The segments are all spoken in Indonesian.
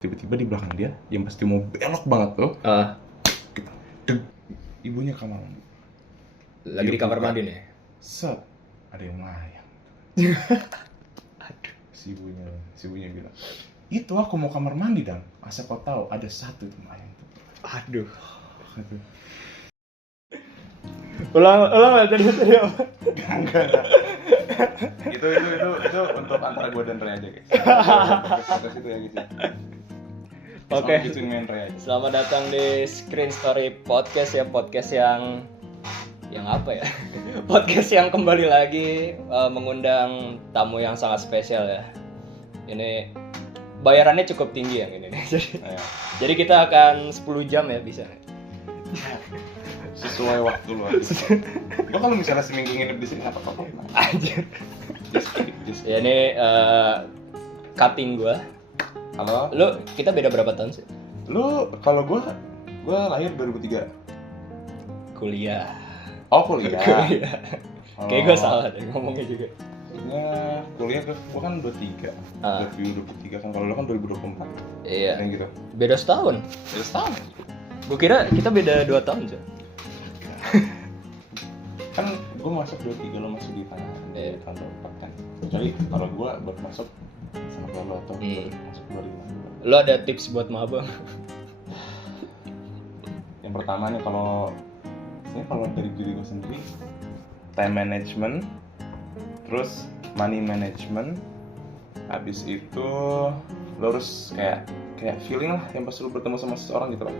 Tiba-tiba di belakang dia, yang pasti mau belok banget tuh. Deg, ibunya kamar mandi. Lagi di kamar mandi nih. Set, ada yang melayang. Aduh. Si ibunya bilang, itu aku mau kamar mandi dan asal kau tahu ada satu itu melayang tuh. Aduh. Gitu. Ulang tadi apa? Enggak. Itu untuk antara gue dan Ray aja guys. Podcast itu ya guys. Oke. Between me and Ray aja. Selamat datang di Screen Story Podcast ya, podcast yang apa ya? Podcast yang kembali lagi mengundang tamu yang sangat spesial ya. Ini bayarannya cukup tinggi yang ini nih. Jadi kita akan 10 jam ya bisa. Sesuai waktu lu aja. Gua kalau misalnya seminggu nginep di sini apa-apa. Anjir. Just Ya ini cutting gua. Halo. Lu kita beda berapa tahun sih? Lu kalau gua lahir 2003. Kuliah. Oh, kuliah. Kayak gue salah deh ngomongnya juga. Kuliah gua kan 23. 2023 kan, kalau lu kan 2024. Iya. Kayak gitu. Beda setahun. Beda setahun. Gue kira kita beda 2 tahun sih. Kan gua masuk 23, lu masuk di tahun 24 kan. Jadi kalau gua baru masuk sama lu atau masuk 25. Lo ada tips buat maba? Yang pertama nih, kalau dari diri gue sendiri, time management, terus money management, habis itu lo harus kayak feeling lah yang pas lo bertemu sama seseorang gitu loh.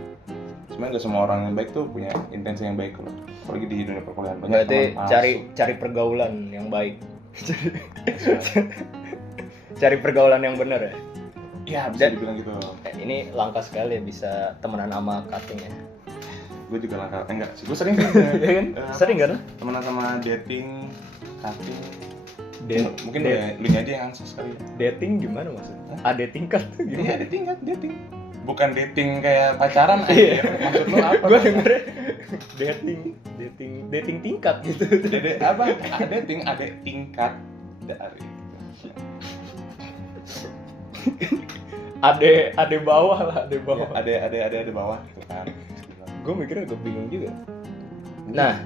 Sebenarnya nggak semua orang yang baik tuh punya intensi yang baik loh, apalagi di dunia perkuliahan. Banyak Berarti teman cari pergaulan yang baik. Cari pergaulan yang benar ya. Iya, bisa dibilang gitu. Ini langka sekali ya bisa temenan sama cutting ya. Gue juga langka, enggak sih, gue sering sih. Iya kan? Sering kan? Temenan sama dating, cutting. Date- Mungkin date- lu aja yang ansos kali. Dating gimana maksudnya? Ada tingkat tuh Iya, gimana? dating. Bukan dating kayak pacaran Iya. aja. Maksud lu apa? Gue dengernya dating tingkat gitu. Dating ada tingkat dari. Ade bawah lah, ade bawah. Ada bawah gitu kan. Gue mikirnya agak bingung juga. Nah,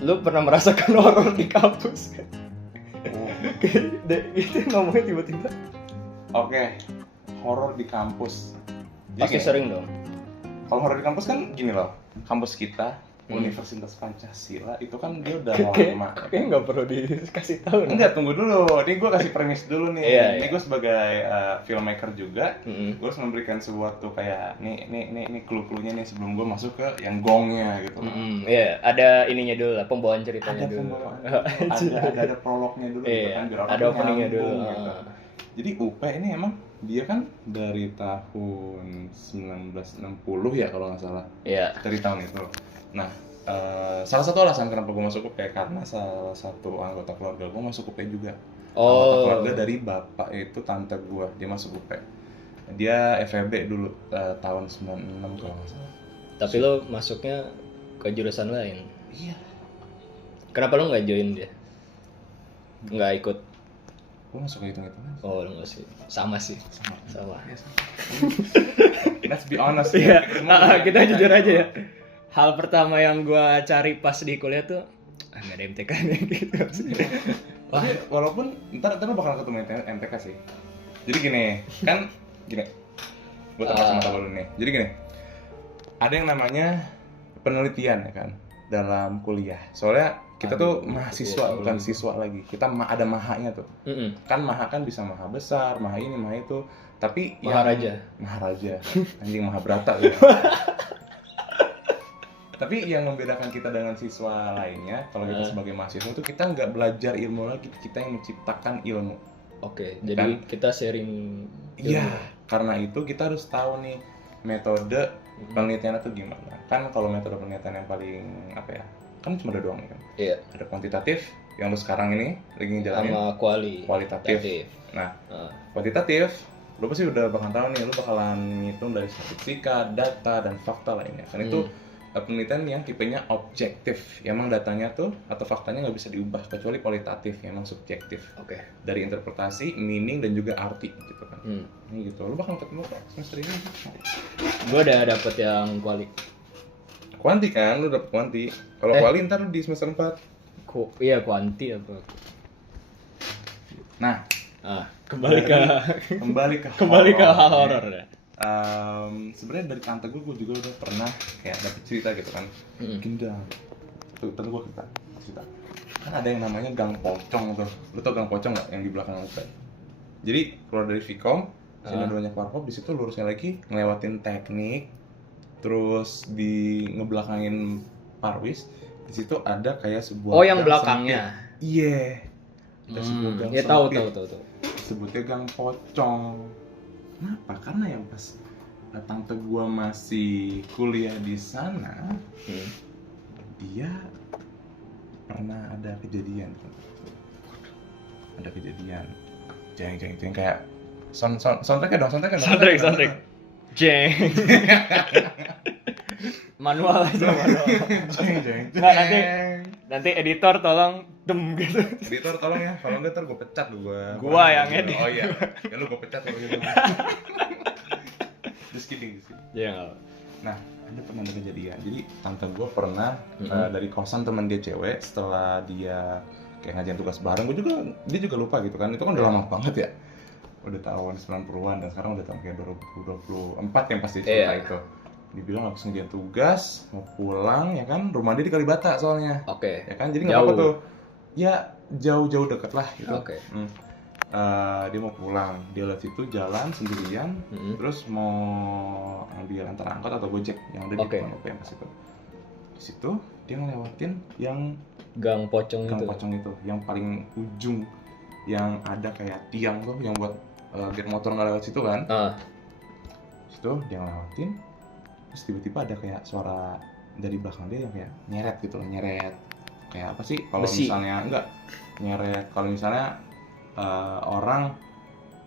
lu pernah merasakan horor di kampus kan? Itu ngomongnya tiba-tiba. Oke. Horor di kampus. Pasti sering dong. Kalau horor di kampus kan gini loh. Kampus kita Universitas Pancasila itu kan dia udah lama. Kayaknya nggak perlu dikasih tahu. Enggak, tunggu dulu. Ini gue kasih premis dulu nih. Iya, Ini iya. gue sebagai filmmaker juga. Mm-mm. Gue harus memberikan sesuatu kayak nih clue-cluenya nih sebelum gue masuk ke yang gongnya gitu. Iya, ada ininya dulu lah, pembawaan ceritanya Ada dulu. pembawaan. ada prolognya dulu gitu Iya, kan, biar orang ada tuh openingnya nyambung dulu. gitu. Jadi UP ini emang dia kan dari tahun 1960 ya kalau nggak salah. Iya. Dari tahun itu. Nah, salah satu alasan kenapa gue masuk UP karena salah satu anggota keluarga gue masuk UP juga. Anggota keluarga dari bapak itu tante gue, dia masuk UP. Dia FEB dulu tahun 96 kalau nggak salah. Tapi lo masuknya ke jurusan lain. Iya. Kenapa lo nggak join dia? Nggak ikut? Gue masuk ke hitung-hitung. Oh, lo nggak sih. Sama sih. Sama. Let's be honest. Iya. Kita jujur aja ya. Hal pertama yang gua cari pas di kuliah tuh nggak ada MTK-nya gitu. Wah, walaupun ntar lu bakal ketemu MTK sih. Jadi gini, gue tanya sama temen lu nih. Jadi gini, ada yang namanya penelitian ya kan dalam kuliah. Soalnya kita tuh mahasiswa bukan siswa lagi. Kita ada mahanya tuh. Kan maha kan bisa maha besar, maha ini, maha itu. Tapi Maharaja. Anjing Mahabrata ya. Tapi yang membedakan kita dengan siswa lainnya, kalau kita sebagai mahasiswa itu kita nggak belajar ilmu lagi, kita yang menciptakan ilmu. Oke, jadi kita sharing. Iya, karena itu kita harus tahu nih metode penelitian itu gimana. Kan kalau metode penelitian yang paling apa ya? Kan cuma ada doang kan. Iya. Ada kuantitatif yang lu sekarang ini lagi ngejalanin. Sama kualitatif. Nah, kuantitatif lu pasti udah bakal tahu nih, lu bakalan ngitung dari statistika, data dan fakta lainnya. Kan itu penelitian yang tipenya objektif. Emang datanya tuh atau faktanya nggak bisa diubah kecuali kualitatif, emang subjektif. Oke. Dari interpretasi, meaning dan juga arti gitu kan. Ini gitu. Lu bakal ketemu kok semester ini. Gue udah dapet yang Kuanti kan, lu dapet kuanti. Kalau kuali ntar di semester 4. iya kuanti apa? Nah, kembali ke horor. hal horor ya. Sebenarnya dari tante gue juga udah pernah kayak dapet cerita gitu kan. Gendang. Tuh, tante gue cerita. Kan ada yang namanya gang pocong tuh. Lu tau gang pocong nggak yang di belakang UP? Jadi keluar dari Vkom, sini banyak warkop, di situ lurusnya lagi ngelewatin teknik, terus di ngebelakangin Parwis. Di situ ada kayak sebuah yang belakangnya. Iya. Ada sebuah gang ya tahu. Sebutnya gang pocong. Kenapa? Karena yang pas tante gua masih kuliah di sana, dia pernah ada kejadian. Jeng kayak soundtrack dong. Soundtrack. Jeng. Manual aja. Jeng. Nah, nanti editor tolong gitu. Editor tolong ya, kalau enggak ntar gue pecat lu Gua yang edit. Oh iya, ya lu gue pecat kalau gitu. Just kidding. Iya. Nah, ada pernah ada kejadian. Jadi tante gue pernah dari kosan teman dia cewek, setelah dia kayak ngajain tugas bareng, dia juga lupa gitu kan. Itu kan udah lama banget ya. Udah tahun 90-an dan sekarang udah tahun kayak 2024 yang pasti cerita itu. Dibilang habis ngerjain tugas, mau pulang ya kan, rumah dia di Kalibata soalnya. Oke. Ya kan, jadi nggak apa-apa tuh. Ya jauh-jauh deket lah gitu. Oke. Dia mau pulang, dia lihat situ jalan sendirian, terus mau ambil antara angkot atau gojek yang ada di depan UPM pas itu. Di situ dia ngelewatin yang gang pocong itu, yang paling ujung, yang ada kayak tiang tuh, yang buat biar motor nggak lewat situ kan. Situ dia ngelewatin. Terus tiba-tiba ada kayak suara dari belakang dia yang kayak nyeret gitu loh, kayak apa sih kalau misalnya kalau misalnya orang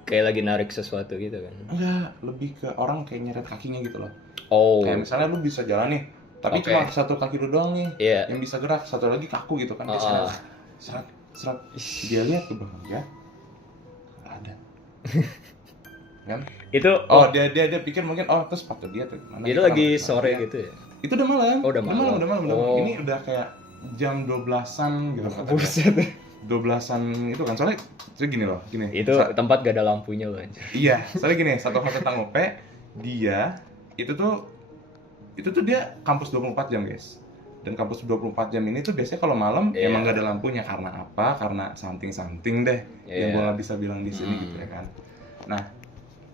kayak lagi narik sesuatu gitu kan. Enggak, lebih ke orang kayak nyeret kakinya gitu loh. Kayak misalnya lu bisa jalan nih, tapi cuma satu kaki lu doang nih yang bisa gerak, satu lagi kaku gitu kan. Seret. Dia lihat ke belakang dia, nggak ada. Kan? Itu dia pikir mungkin itu sepatu dia tuh. Itu lagi sore gitu ya. Itu udah malam. Udah malam. Ini udah kayak jam 12-an gitu kan. Buset. 12-an itu kan. Soalnya gini. Itu tempat gak ada lampunya loh anjir. Iya, soalnya gini, satu hal tentang UP, dia itu tuh dia kampus 24 jam, guys. Dan kampus 24 jam ini tuh biasanya kalau malam emang gak ada lampunya. Karena apa? Karena something deh yang gua gak bisa bilang di sini gitu ya kan. Nah,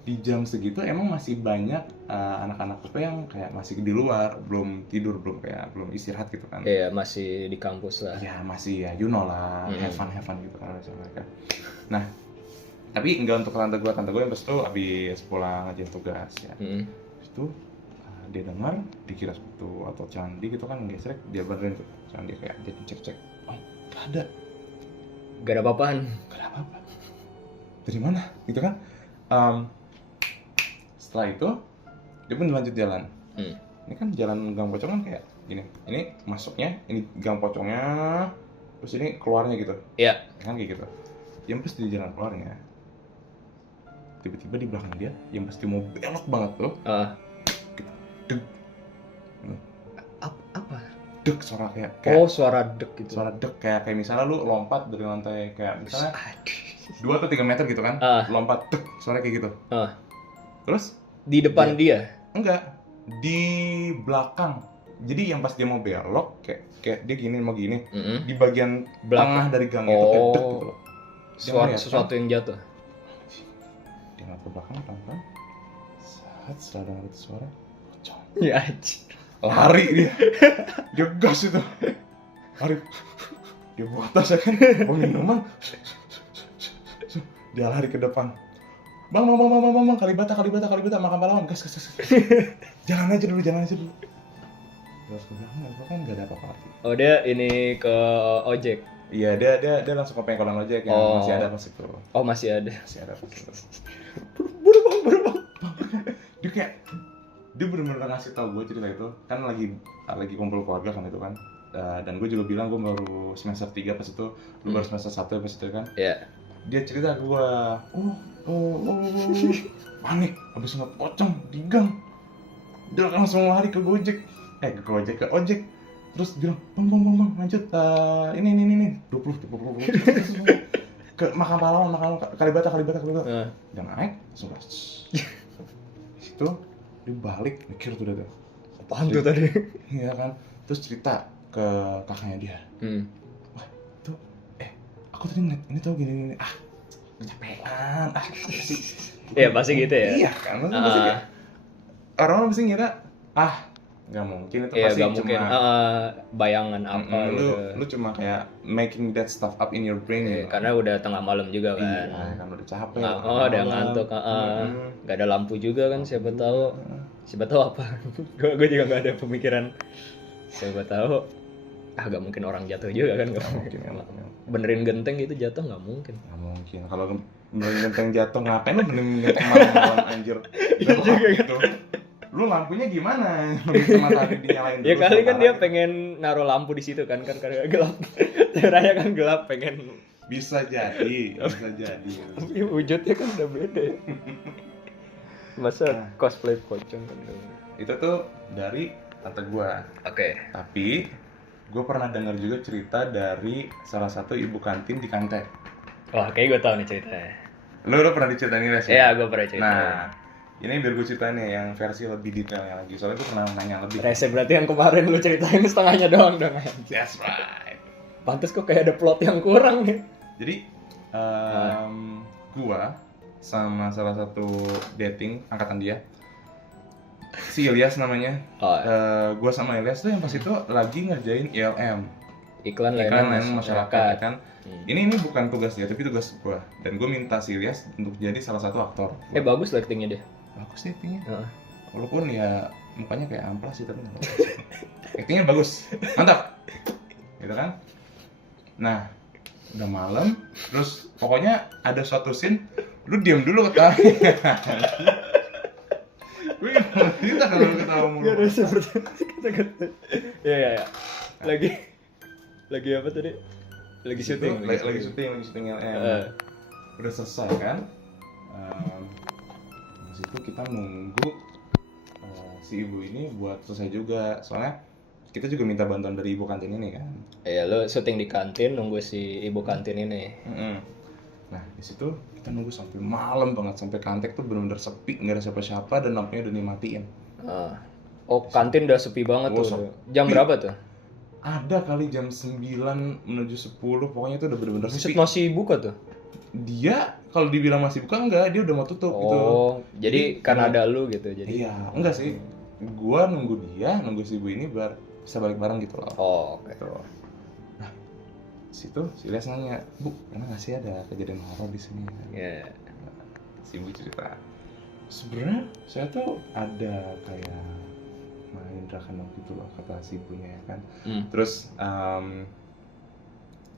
di jam segitu emang masih banyak anak-anak UP yang kayak masih di luar, belum tidur, belum istirahat gitu kan. Iya, masih di kampus lah. Iya, masih ya, you know lah, have fun gitu kan mereka. Nah, tapi enggak untuk tante gue yang pas itu habis pulang ngajain tugas ya. Terus itu dia dengar, dikira sepatu atau candi gitu kan, gesrek, dia benerin tuh candi kayak dia cek, gak ada apa-apaan. Gak ada apa-apa. Dari mana? Gitu kan? Setelah itu dia pun lanjut jalan. Ini kan jalan gang pocong kan kayak gini. Ini masuknya, ini gang pocongnya, terus ini keluarnya gitu. Iya. Kan kayak gitu. Yang pas di jalan keluarnya, tiba-tiba di belakang dia, yang pasti mau belok banget tuh. Deg. Apa? Deg, suara kayak suara deg gitu. Suara deg kayak misalnya lu lompat dari lantai kayak misalnya 2 atau 3 meter gitu kan. Lompat deg, suara kayak gitu. Terus di depan dia? Enggak, di belakang. Jadi yang pas dia mau belok kayak dia gini mau gini, di bagian tengah dari gang itu kayak deg gitu loh. Sesuatu yang jatuh. Dia ngeliat ke belakang pelan-pelan. Saat setelah dengar itu suara pocong. Ya anjir. Lari dia gas itu. Lari. Dia bawa tas ya kan, bawa minuman. Dia lari ke depan. Bang, Kalibata, makan pahlawan, gas. Jalan aja dulu. Terus ke belakang nggak ada apa-apa lagi. Dia ini ke ojek. Iya, dia langsung ke pengkolan ojek yang masih ada pas itu. Masih ada. Masih ada pas itu. Buru bang. Dia kayak dia benar-benar ngasih tau gue cerita itu kan lagi kumpul keluarga kan itu kan. Dan gue juga bilang gue baru semester 3 pas itu, lu baru semester 1 pas itu kan. Iya. Dia cerita ke gue, panik, habis ngeliat pocong di gang, dia langsung lari ke ke ojek, terus bilang bang lanjut, ini 20 ke makam pahlawan Kalibata. Dia naik langsung situ dia balik mikir tuh udah tuh Apaan tuh tadi? iya kan, terus cerita ke kakaknya dia, wah tuh aku tadi ngeliat ini tau gini kecapean sih. Iya pasti gitu ya. Iya kan, pasti kayak orang pasti ngira nggak mungkin itu, Iya pasti nggak mungkin. cuma Bayangan apa gitu. lu cuma kayak making that stuff up in your brain gitu. Karena udah tengah malam juga kan. Iya, kan udah capek. Udah ngantuk. Gak ada lampu juga kan, siapa tahu apa? Gue juga nggak ada pemikiran. Siapa tahu, gak mungkin orang jatuh juga kan, nggak mungkin. Benerin genteng gitu jatuh nggak mungkin. Nggak mungkin. Kalau benerin genteng jatuh ngapain lu benerin genteng malam anjir? Iya juga gitu. Lu lampunya gimana? Bisa matahari dinyalain Ya terus, kali kan dia gitu. pengen naruh lampu di situ kan karena gelap. Raya kan gelap, pengen. Bisa jadi. Tapi wujudnya kan udah beda ya. Masa cosplay pocong kan. Itu tuh dari tante gua. Oke. Tapi gue pernah dengar juga cerita dari salah satu ibu kantin di Kante. Wah, kayak gue tahu nih ceritanya. Lu udah pernah diceritain ini sih? Iya, gue pernah cerita. Nah, ini biar gue ceritain nih yang versi lebih detailnya lagi. Soalnya gue pernah nanya lebih. Rese berarti yang kemarin lu ceritain setengahnya doang dong. That's right. Pantes kok kayak ada plot yang kurang nih. Jadi, gua sama salah satu dating angkatan dia, si Ilyas namanya. Gua sama Ilyas tuh yang pas itu lagi ngerjain ILM. Iklan layanan masyarakat kan. Ini bukan tugas dia, tapi tugas gua. Dan gua minta si Ilyas untuk jadi salah satu aktor. Bagus lah actingnya dia. Bagus sih actingnya. Walaupun ya mukanya kayak amplas sih, tapi nggak bagus. Actingnya bagus, mantap. Gitu kan? Nah, udah malam, terus pokoknya ada suatu scene, lu diam dulu ketawa. Gue kita kalau lu ketawa mulu. Gak ada seperti kata-kata. Ya. Lagi apa tadi? Lagi syuting. Lagi syuting LM. Udah selesai kan? Di situ kita nunggu si ibu ini buat selesai juga. Soalnya kita juga minta bantuan dari ibu kantin ini kan. Iya, lo syuting di kantin nunggu si ibu kantin ini. Nah, di situ kita nunggu sampai malam banget, sampai kantin tuh benar-benar sepi, nggak ada siapa-siapa dan lampunya udah dimatiin. Kantin udah sepi banget tuh. Jam berapa tuh? Ada kali jam 9 menuju 10, pokoknya itu udah benar-benar sepi. Masih buka tuh? Dia kalau dibilang masih buka enggak, dia udah mau tutup gitu. Jadi karena ada lu gitu jadi. Iya, enggak sih. Gua nunggu dia, nunggu si ibu ini biar bisa balik bareng gitu loh. Gitu. Nah, situ si Ilyas nanya, "Bu, pernah nggak sih ada kejadian horor di sini?" Iya. Si ibu cerita, sebenarnya saya tuh ada kayak main drakanok gitu loh, kata si ibunya ya kan. Terus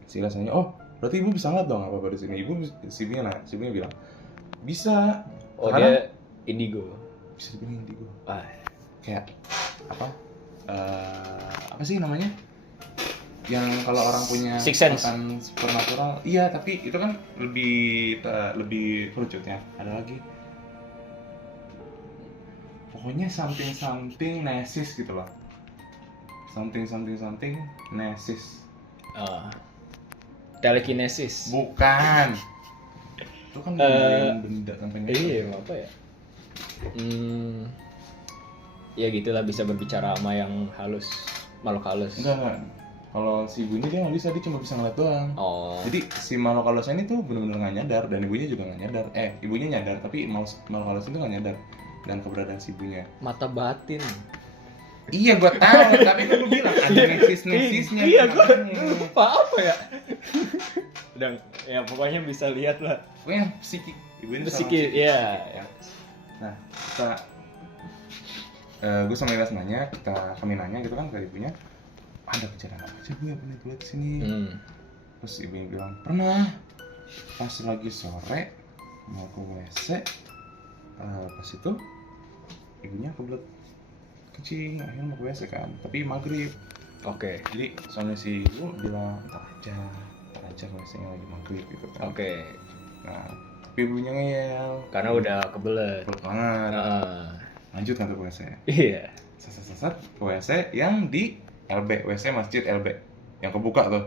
si Ilyas nanya, "Oh, berarti ibu bisa ngeliat dong apa-apa di sini?" Si ibunya bilang, "Bisa." Karena dia indigo. Bisa dibilang indigo. Kayak apa? Apa sih namanya? Yang kalau orang punya kekuatan supernatural, iya, tapi itu kan lebih kerucutnya. Ada lagi, pokoknya something nesis gitu loh. Something nesis. Telekinesis. Bukan. Itu kan benda sampai nesis. Iya, apa ya? Ya gitulah, bisa berbicara sama yang halus, makhluk halus. Enggak. Kalau si ibu ini dia nggak bisa, dia cuma bisa ngeliat doang. Jadi si makhluk halusnya ini tuh benar-benar nggak nyadar, dan ibunya juga nggak nyadar. Ibunya nyadar, tapi makhluk halus itu nggak nyadar dan keberadaan si ibunya. Mata batin. Iya, gua tahu, tapi kan gua bilang ada nesis-nesisnya. Iya, gua lupa apa ya. Udah, ya pokoknya bisa lihat lah. Pokoknya psikik. Ibu ini psikik, iya. Nah, gue sama Ilyas nanya, kami nanya gitu kan ke ibunya, ada kejadian apa sih Bu yang pernah lihat sini? Terus ibunya bilang, pernah pas lagi sore mau ke WC, pas itu ibunya kebelet kencing, akhirnya mau ke WC kan, tapi maghrib. Oke. Jadi suami si ibu bilang ntar aja ke WC-nya lagi maghrib gitu kan. Oke. Nah, tapi ibunya ngeyel Karena udah kebelet. kebelet banget. Heeh. Lanjut kan tuh ke WC. Iya. Sesat ke WC yang di LB, WC Masjid LB yang kebuka tuh.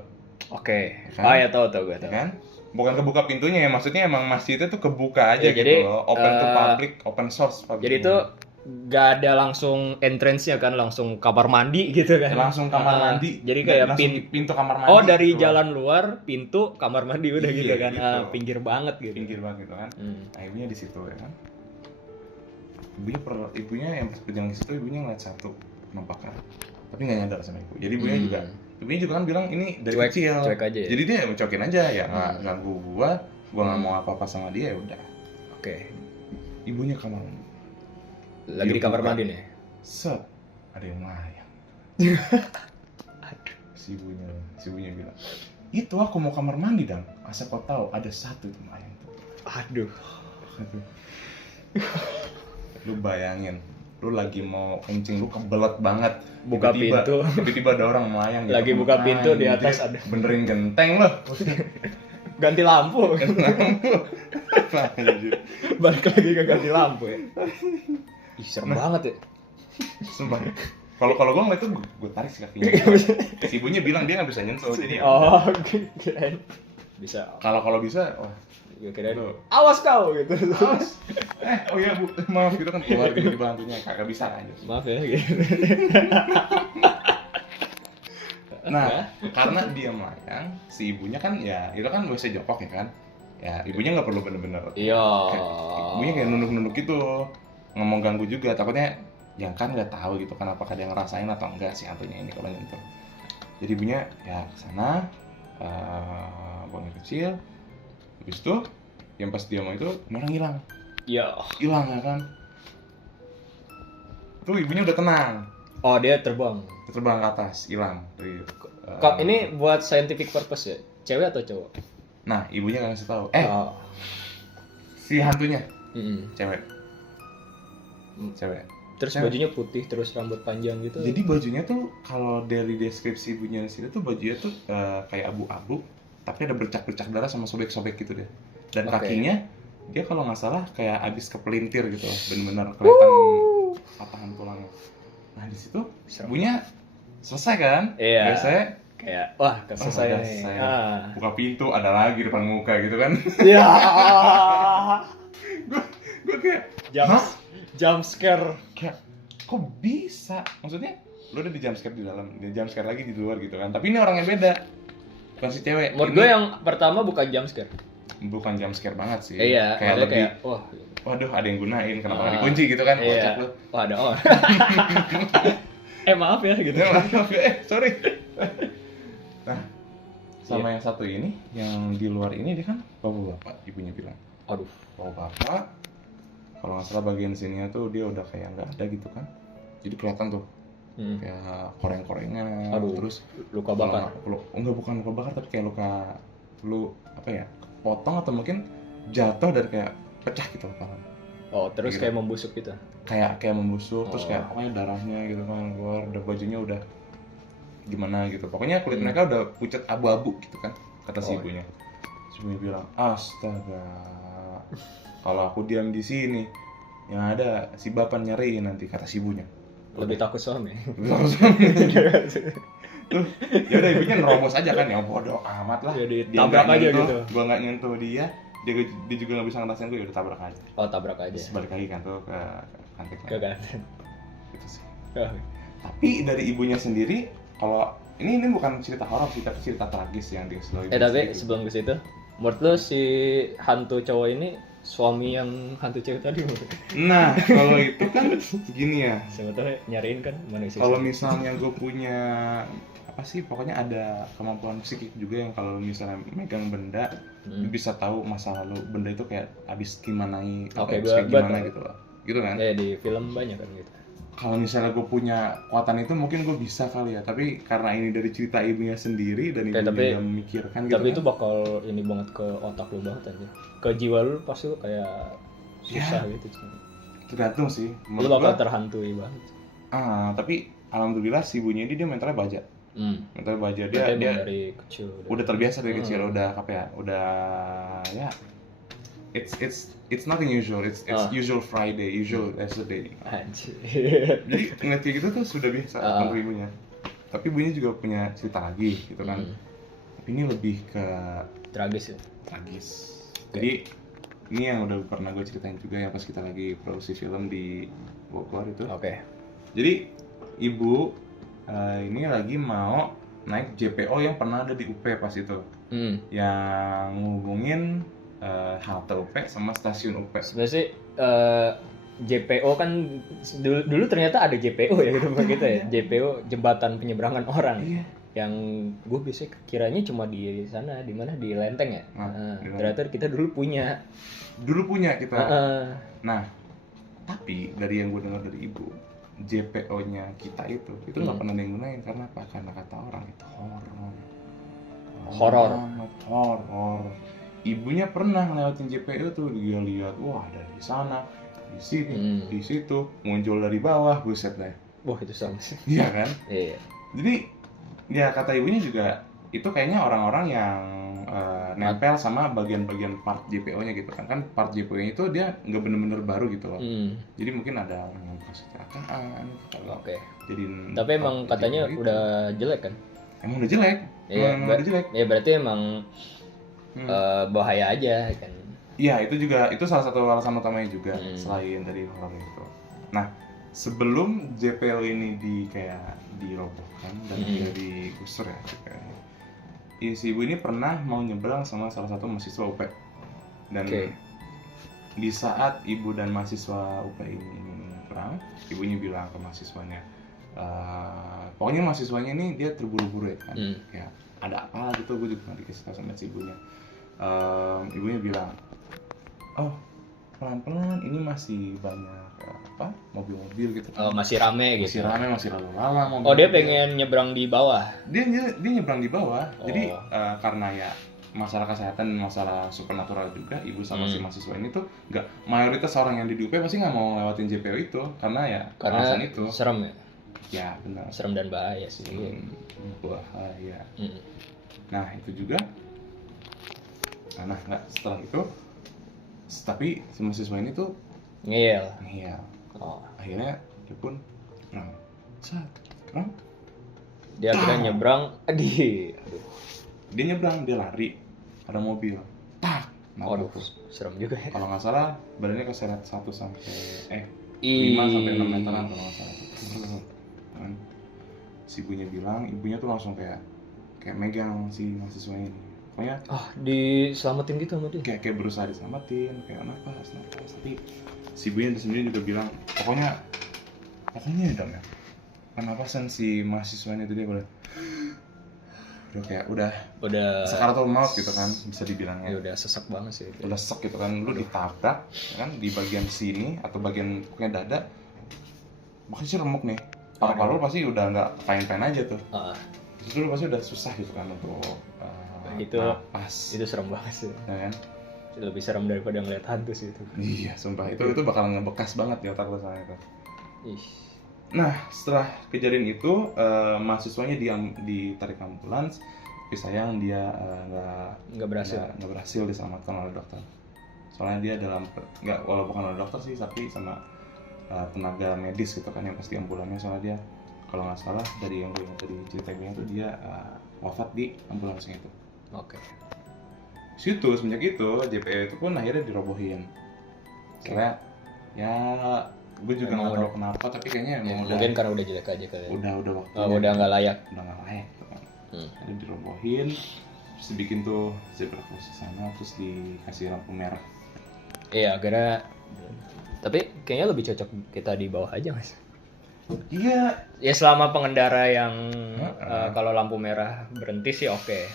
Oke. Kan? Oh ya tahu gue Ya tahu. kan? Bukan kebuka pintunya ya, maksudnya emang masjidnya tuh kebuka aja Ya, gitu jadi, loh. Open to public, open source public. Jadi itu gak ada langsung entrance-nya kan, langsung kamar mandi gitu kan. langsung kamar mandi. Jadi kayak langsung pintu kamar mandi. Oh, dari gitu loh. jalan luar pintu kamar mandi udah Iya, gitu kan. gitu. Pinggir banget gitu. Pinggir banget gitu kan. Nah, ibunya di situ ya kan. Ibunya yang pas berjalan ke situ, ibunya ngeliat satu penampakan. Tapi nggak nyadar sama ibu. Jadi ibunya juga kan bilang ini dari kecil. Cuek aja ya. Jadi dia mencokin aja ya, nggak ganggu gua nggak mau apa-apa sama dia, ya udah. Oke. Ibunya kamar mandi. Lagi di kamar mandi nih. Set, ada yang melayang. Si ibunya bilang, itu aku mau kamar mandi dan asal kau tahu ada satu itu melayang tuh. Aduh. Lu bayangin, lu lagi mau kencing, lu kebelet banget, Buka pintu. tiba-tiba ada orang melayang. Lagi buka pintu, di atas ada. benerin genteng loh. Ganti lampu. Anjir. Balik lagi ke ganti lampu ya. Ih, serem banget ya. Sumpah. Kalau gue ngeliat tuh gue tarik si kakinya. Si ibunya bilang dia nggak bisa nyentuh. Jadi Oh, kirain bisa. kalau bisa, wah, Gue kirain Tuh. awas kau gitu. awas. Oh iya bu, maaf gitu kan keluarga di bantunya kagak bisa aja. Maaf ya gitu. Nah, karena dia melayang, si ibunya kan ya itu kan WC jongkok ya kan. Ya ibunya nggak perlu bener-bener. Iya. Ibunya kayak nunduk-nunduk gitu, ngomong ganggu juga. Takutnya yang kan nggak tahu gitu kan apakah dia ngerasain atau enggak si hantunya ini kalau nyentuh. Jadi ibunya ya kesana, buang air kecil. Habis itu yang pas dia mau itu orang hilang Iya. ya kan. Tuh ibunya udah tenang. Oh, dia terbang. Terbang ke atas, hilang dari Kok ini buat scientific purpose ya? Cewek atau cowok? Nah, ibunya nggak ngasih tahu. Oh. Si hantunya Mm-mm. cewek. Terus Cewek. bajunya putih, terus rambut panjang gitu. Jadi bajunya tuh kalau dari deskripsi ibunya di sini tuh bajunya tuh kayak abu-abu, tapi ada bercak-bercak darah sama sobek-sobek gitu deh. Dan Oke. kakinya dia kalau nggak salah kayak abis kepelintir gitu, bener-bener kelihatan patahan tulangnya. Nah di situ ibunya selesai kan? Iya. Biasanya Kayak wah, selesai udah nih. selesai. Buka pintu ada lagi depan muka gitu kan. Ya. Gue kayak Jump, jump scare. kayak kok bisa? Maksudnya lu udah di jump scare di dalam, di jump scare lagi di luar gitu kan. Tapi ini orangnya beda. Bukan si cewek. Menurut Ini gue yang pertama bukan jump scare. bukan jump scare banget sih. Iya, kayak maksudnya lebih kayak wah. waduh ada yang gunain, kenapa nggak dikunci gitu kan? Iya. Kocak lu. Wah, ada orang. Maaf ya gitu. Ya, maaf ya, sorry. Nah, sama yang satu ini, yang di luar ini dia kan bapak-bapak, ibunya bilang. Aduh. Bapak-bapak, kalau nggak salah bagian sininya tuh dia udah kayak nggak ada gitu kan. Jadi kelihatan tuh kayak koreng-korengan. Aduh, Terus luka bakar. enggak, bukan luka bakar tapi kayak luka apa ya? Potong atau mungkin jatuh dan kayak pecah gitu paham. Oh, terus Gitu. kayak membusuk gitu. Kayak membusuk, terus Oh. kayak darahnya gitu kan keluar, udah bajunya udah gimana gitu. Pokoknya kulit Hmm. mereka udah pucat abu-abu gitu kan, kata si Oh. ibunya. Si ibunya bilang, astaga, kalau aku diam di sini, yang ada si bapak nyariin nanti, kata si ibunya. Lebih takut suami. Tuh, ya udah ibunya nerobos aja kan, ya bodoh amat lah. Ya Dia ditabrak nggak aja nyentuh, gitu. Gua nggak nyentuh dia juga nggak bisa ngatasin gue, ya udah tabrak aja. Oh, tabrak aja. Terus balik lagi kan tuh ke kantin. Keganten. Gitu sih. Oh. Tapi dari ibunya sendiri, kalau ini bukan cerita horor sih, tapi cerita tragis yang dia selalu. Tapi sebelum ke situ, menurut lu si hantu cowok ini suami yang hantu cewek tadi? Nah, kalau itu kan gini ya. Siapa tahu nyariin kan manusia. Kalau misalnya gue punya apa sih, pokoknya ada kemampuan psikik juga yang kalau misalnya megang benda bisa tahu masa lalu benda itu kayak abis gimana Oke, kayak gua gimana tahu. gitu loh. Gitu kan? Ya di film banyak kan gitu. Kalau misalnya gue punya kekuatan itu mungkin gue bisa kali ya, tapi karena ini dari cerita ibunya sendiri dan ibunya tapi- udah memikirkan gitu Tapi kan. itu bakal ini banget ke otak lu banget aja. Ke jiwa lu pasti lu kayak susah gitu. Tergantung sih. Lu bakal terhantui banget. Tapi alhamdulillah si ibunya ini dia mentalnya baja. Mentalnya baja, dia dari kecil udah terbiasa dari kecil, udah apa ya, udah ya it's nothing usual, it's usual Friday, usual Saturday. Anjir. Jadi ngeliat kayak gitu tuh sudah biasa sama ibunya. Tapi ibunya juga punya cerita lagi gitu kan. Tapi ini lebih ke tragis ya. Tragis. Jadi ini yang udah pernah gue ceritain juga ya pas kita lagi produksi film di Bogor itu. Jadi ibu ini lagi mau naik JPO yang pernah ada di UP pas itu, yang ngubungin halte UP sama stasiun UP. Sebenarnya sih JPO kan dulu ternyata ada JPO ya gitu begitu ya. JPO jembatan penyeberangan orang. Iya. Yang gue biasanya kiranya cuma di sana, di mana, di Lenteng ya. Ternyata kita dulu punya. Kita. Nah, tapi dari yang gue dengar dari ibu, JPO-nya kita itu nggak pernah ada yang gunain karena apa? Karena kata orang itu horor. Ibunya pernah ngelewatin JPO tuh, dia lihat, wah dari sana, di sini, di situ, muncul dari bawah, buset deh. Wah itu sama sih. Iya kan? Iya. Jadi ya kata ibunya juga itu kayaknya orang-orang yang nempel sama bagian-bagian part JPO-nya gitu kan. Kan part JPO-nya itu dia nggak bener-bener baru gitu loh. Jadi mungkin ada orang yang bekas kecelakaan. Jadi. Tapi emang katanya udah jelek kan? Emang udah jelek. Udah jelek. Ya berarti emang bahaya aja kan. Iya, itu salah satu alasan utamanya juga selain dari horor itu. Nah, sebelum JPO ini dirobohkan dan dia digusur ya, si ibu ini pernah mau nyebrang sama salah satu mahasiswa UP. Dan di saat ibu dan mahasiswa UP ini nyebrang, ibunya bilang ke mahasiswanya, pokoknya mahasiswanya ini dia terburu-buru ya kan, ya ada apa gitu, gue juga dikasih tahu sama si ibunya. Ibunya bilang, oh pelan-pelan ini masih banyak mobil-mobil gitu kan. Masih rame gitu. Masih lalu lalang mobil. Oh dia pengen nyebrang di bawah. Dia nyebrang di bawah. Jadi karena ya masalah kesehatan, masalah supernatural juga, ibu sama si mahasiswa ini tuh mayoritas orang yang di UP pasti nggak mau lewatin JPO itu karena alasan itu. Serem ya. Ya benar. Serem dan bahaya sih. Bahaya. Nah itu juga. Nah setelah itu, tapi si mahasiswa ini tuh ngeyel. Akhirnya dia pun nyebrang. Dia akhirnya nyebrang. Dia nyebrang, dia lari, ada mobil. Aduh, serem juga ya. Kalau nggak salah badannya keseret 5 sampai 6 meteran kalau nggak salah. Si ibunya tuh langsung kayak megang si mahasiswa ini. Pokoknya diselamatin gitu sama dia. Kayak berusaha diselamatin, kayak nafas. Tapi si ibunya sendiri juga bilang, pokoknya ya dong ya. Penapasan si mahasiswanya itu dia udah sakaratul maut gitu kan, bisa dibilangnya. Ya udah sesak banget sih. Udah sek gitu kan, lu ditabrak kan di bagian sini atau bagian pokoknya dada. Makanya sih remuk nih. Paru-paru pasti udah nggak fine-fine aja tuh. Terus lu pasti udah susah gitu kan untuk itu serem banget sih. Ya kan? Lebih serem daripada ngeliat hantu sih itu. Iya, sumpah itu bakal ngebekas banget di otak lo soalnya itu. Nah, setelah kejadian itu mahasiswanya ditarik ambulans, tapi sayang dia nggak berhasil diselamatkan oleh dokter. Soalnya dia walau bukan oleh dokter sih, tapi sama tenaga medis gitu kan yang pasti ambulannya, soalnya dia kalau nggak salah dari yang gue ingat dari cerita gue itu dia wafat di ambulansnya itu. Situ semenjak itu JPO itu pun akhirnya dirobohin. Soalnya ya gue juga nggak tahu kenapa, tapi kayaknya mungkin karena udah jelek aja kali. Udah waktunya. Udah nggak layak. Gitu kan. Jadi dirobohin, terus dibikin tuh zebra cross di sana, terus dikasih lampu merah. Iya, akhirnya. Tapi kayaknya lebih cocok kita di bawah aja, Mas. Iya. Ya selama pengendara yang kalau lampu merah berhenti sih oke.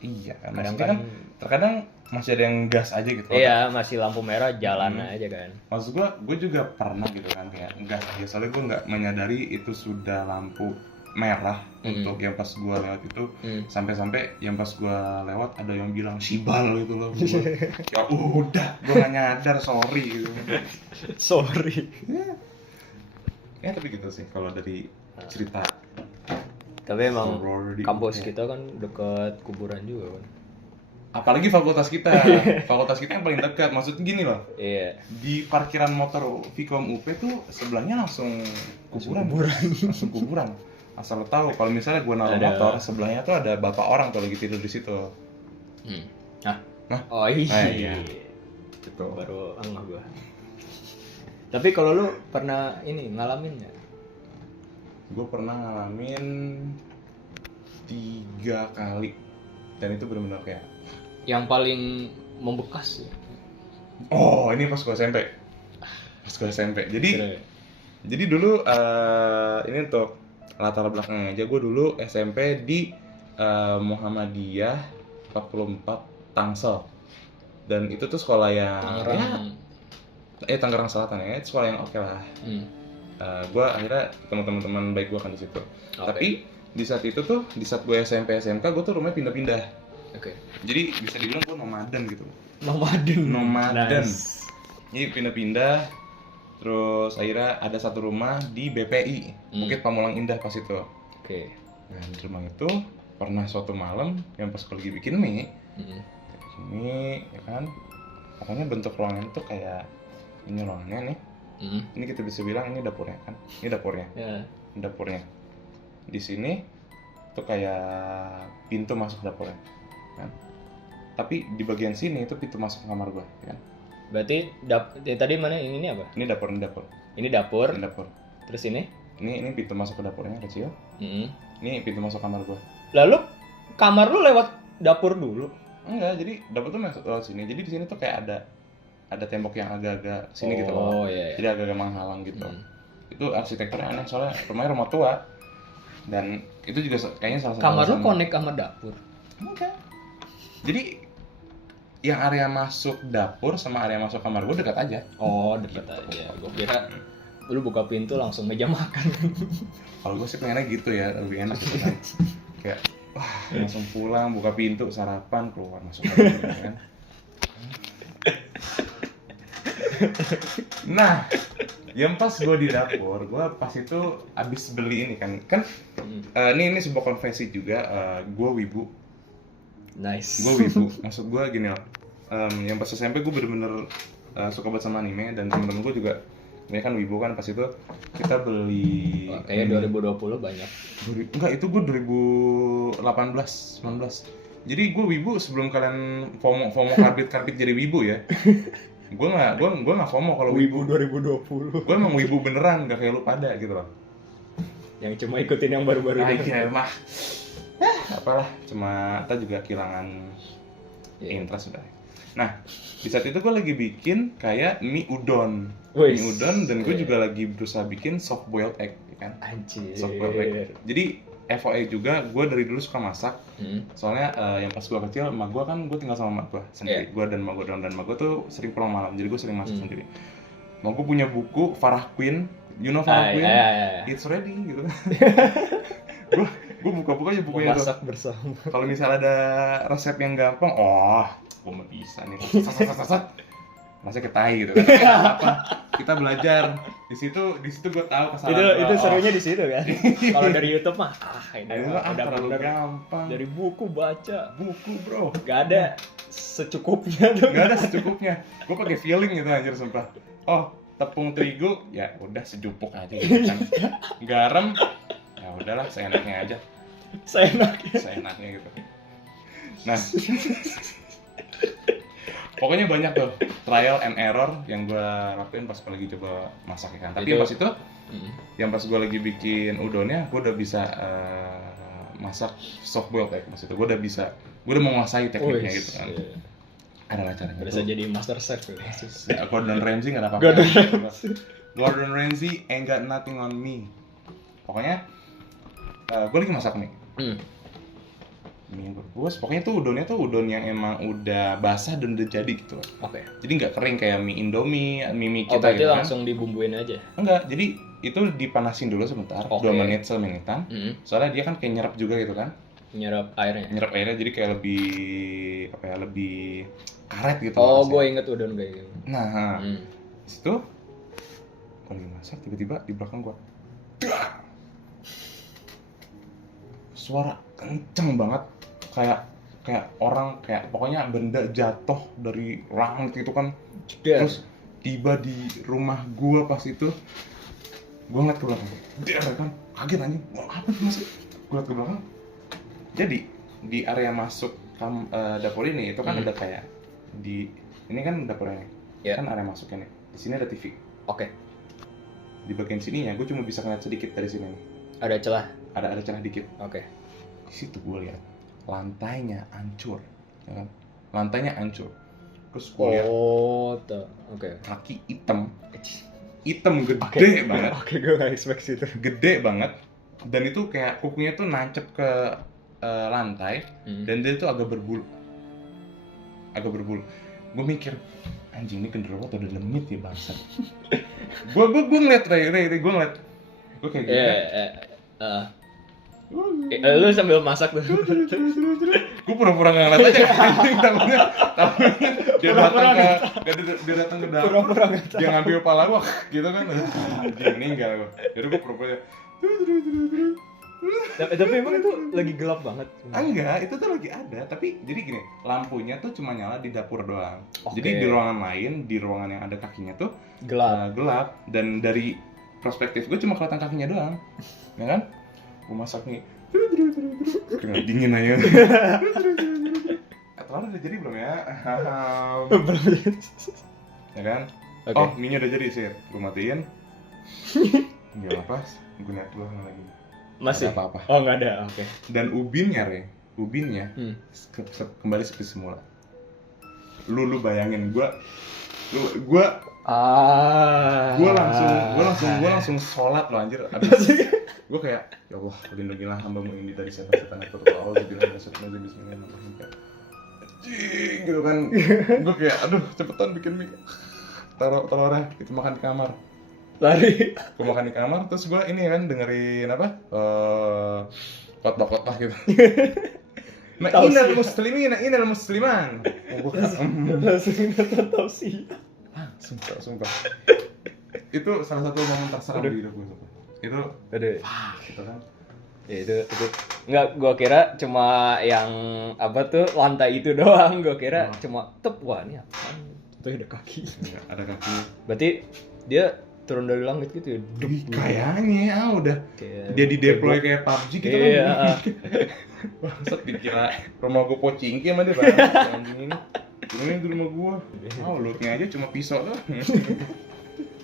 Iya kan. Kadang terkadang masih ada yang gas aja gitu. Iya, masih lampu merah jalan aja kan. Maksud gue juga pernah gitu kan kayak gas aja. Soalnya gue nggak menyadari itu sudah lampu merah untuk yang pas gue lewat itu. Sampai-sampai yang pas gue lewat ada yang bilang sibal gitu loh. Ya udah, gue gak nyadar, sorry gitu. Sorry. Ya tapi gitu sih kalau dari cerita. Tapi emang horror di kampus UP. kita kan dekat kuburan juga kan. Apalagi fakultas kita. Fakultas kita yang paling dekat. Maksudnya gini loh. Iya. Di parkiran motor Vkom UP tuh sebelahnya langsung kuburan. Langsung kuburan. Asal lo tahu kalau misalnya gue naruh motor, sebelahnya tuh ada bapak orang tuh lagi tidur di situ. Nah. Oh iya. Gitu. Baru enggak gua. Tapi kalau lu pernah ini ngalamin nggak? Gue pernah ngalamin 3 kali dan itu benar-benar kayak Yang paling membekas ya? oh ini pas gue SMP. Jadi dulu ini untuk latar belakangnya aja, gue dulu SMP di Muhammadiyah 44 Tangsel, dan itu tuh sekolah yang Tangerang Selatan ya, sekolah yang oke lah. Gue akhirnya ketemu teman-teman baik gue kan di situ. Tapi di saat itu tuh, di saat gue SMP SMK, gue tuh rumahnya pindah-pindah. Jadi bisa dibilang gue nomaden gitu. Nomaden. Nice. Jadi pindah-pindah. Terus akhirnya ada satu rumah di BPI, Bukit Pamulang Indah pas itu. Nah di rumah itu pernah suatu malam yang pas gue lagi bikin mie, ya kan, pokoknya bentuk ruangan itu kayak ini ruangannya nih. Ini kita bisa bilang ini dapurnya kan, ini dapurnya. Dapurnya di sini tuh kayak pintu masuk dapurnya kan. Tapi di bagian sini itu pintu masuk kamar gue kan. Berarti tadi mana yang ini apa? Ini dapur. Ini dapur. Terus ini? Ini pintu masuk ke dapurnya kecil. Ini pintu masuk kamar gue. Lalu kamar lu lewat dapur dulu? Enggak, jadi dapur tuh masuk lewat sini. Jadi di sini tuh kayak ada tembok yang agak-agak sini gitu loh. Iya. Jadi agak-agak menghalang gitu. Itu arsitekturnya aneh soalnya rumahnya rumah tua. Dan itu juga kayaknya salah satu kamar lu connect sama dapur? Enggak. Jadi yang area masuk dapur sama area masuk kamar gue dekat aja. Dekat aja. Gue kira lu buka pintu langsung meja makan. Kalau gue sih pengennya gitu ya, lebih enak gitu kan. Kayak langsung pulang, buka pintu, sarapan, keluar masuk lagi kan. Nah, yang pas gue di dapur, gue pas itu abis beli ini kan ini sebuah konfesi juga, gue wibu. Nice. Gue wibu, maksud gue gini loh, yang pas SMP gue bener-bener suka banget sama anime, dan temen-temen gue juga ini kan wibu kan. Pas itu kita beli kayaknya 2020 banyak. Enggak, itu gue 2018, 19. Jadi gue wibu sebelum kalian FOMO karbit jadi wibu ya. Gue nggak FOMO kalau wibu 2020. Gue emang wibu beneran, gak kayak lu pada gitu loh. Yang cuma ikutin yang baru-baru Nah, ini. iya mah. Apalah, cuma kita juga kehilangan interest udah. Nah, di saat itu gue lagi bikin kayak mie udon. Dan gue juga lagi berusaha bikin soft boiled egg, kan? Anjir. Soft boiled egg. Jadi FOA juga, gue dari dulu suka masak. Soalnya yang pas gue kecil, emak gue kan, gue tinggal sama emak gue sendiri. Gue dan emak gue tuh sering pulang malam, jadi gue sering masak sendiri. Emak gue punya buku Farah Queen, you know Farah Queen? It's ready gitu. Gue buka-buka aja bukunya tuh. Masak bersama. Kalau misalnya ada resep yang gampang, gue mah bisa nih. Rasanya ketai gitu kan. Apa? Kita belajar. Di situ gue tahu kesalahan. Itu serunya di situ kan. Kalau dari YouTube mah ini udah terlalu gampang. Dari buku baca. Buku, bro. Gak ada secukupnya tuh. Gak ada secukupnya. Gue pakai feeling gitu anjir sumpah. Tepung terigu ya udah sejupuk aja gitu kan. Garam ya udahlah seenaknya aja. Seenaknya gitu. Nah, pokoknya banyak tuh trial and error yang gue lakuin pas lagi coba masak ikan. Tapi pas itu, yang pas gue lagi bikin udonnya, gue udah bisa masak soft boiled egg. Maksudnya gue udah menguasai tekniknya gitu kan. Ada lah caranya. Bisa jadi master chef tuh. Ya, Gordon Ramsay nggak ada apa-apa. Gordon Ramsay ain't got nothing on me. Pokoknya gue lagi masak nih. mie yang berkuas. Pokoknya tuh udon yang emang udah basah dan udah jadi gitu loh. Oke. Jadi nggak kering kayak mie Indomie, mie Oh, kita berarti gitu kan. langsung dibumbuin aja. Enggak, jadi itu dipanasin dulu sebentar, Oke. 2 menit semenitan. Mm-mm. Soalnya dia kan kayak nyerap juga gitu kan. Nyerap airnya. Nyerap airnya jadi kayak lebih apa ya, lebih karet gitu Oh, rasanya. gue inget udon kayak gitu. Nah, Hmm. situ gue lagi masak, tiba-tiba di belakang gua suara kenceng banget, kayak orang, kayak pokoknya benda jatuh dari langit gitu kan. Dar. Terus tiba di rumah gua pas itu, gua ngeliat ke belakang, der kan, kaget anjing, mau apa tuh masuk? Gua liat ke belakang, jadi di area masuk dapur ini itu kan ada kayak di ini kan dapurnya, Ya. kan area masuknya nih, di sini ada TV. Oke. Di bagian sininya gue cuma bisa ngeliat sedikit dari sini nih, Ada celah. ada celah dikit. Oke. Di situ gue lihat lantainya hancur, ya kan? Lantainya hancur. Terus gue lihat Oh, tuh. Oke. kaki hitam gede Oke. banget, Oke, gue nggak expect situ. gede banget, dan itu kayak kukunya tuh nancep ke lantai, dan dia tuh agak berbulu. Gue mikir, anjing ini genderuwo atau udah lemit ya bangsat. gue ngeliat gue ngeliat, gue kayak gitu. Lu sambil masak tuh. Gue pura-pura nggak ngeliat aja. Takutnya dia datang ke dapur, Pura-pura nggak tahu. dia ngambil pala gue, gitu kan. Dia meninggal gue. Jadi gue pura-pura. Tapi emang itu lagi gelap banget. Enggak, itu tuh lagi ada. Tapi jadi gini, lampunya tuh cuma nyala di dapur doang. Oke. Jadi di ruangan lain, di ruangan yang ada kakinya tuh Gelap. gelap. Dan dari perspektif gue cuma kelihatan kakinya doang, ya kan? Gue masak nih, keringat dingin aja. Telur udah jadi belum ya? Ya kan? Oke. Oh, mie-nya udah jadi sih. Gue matiin. Nggak lepas. Gue liat dulu lagi. Masih. Nggak apa-apa. Oh, nggak ada. Oke. Dan ubinnya kembali seperti semula. Lu bayangin gue langsung sholat loh anjir. Abis gue kayak, ya Allah, lindungilah hambamu ini dari setan-setan yang berdoa, bismillahirrahmanirrahim, bismillahirrahmanirrahim. Anjing gitu kan. Gue kayak, aduh cepetan bikin mie. Taruh telurnya, itu makan di kamar. Lari. Gue makan di kamar, terus gue ini kan dengerin apa? Khotbah gitu. Innal muslimina, innal musliman. Langsung nonton tausiah. Sumpah. Itu salah satu momen terseram di hidup gue. Itu Aduh. gitu kan. Ya itu nggak, gua kira cuma yang apa tuh lantai itu doang. Gua kira cuma wah ini apaan? Itu ada kaki. Enggak, ada kaki. Berarti dia turun dari langit gitu ya. Kayaknya udah Kayak dia di deploy kayak PUBG gitu Iya. kan. Bangsat dikira rumah gue pocingki sama dia bang. Anjing ini di rumah gue. Lootnya aja cuma pisau doang.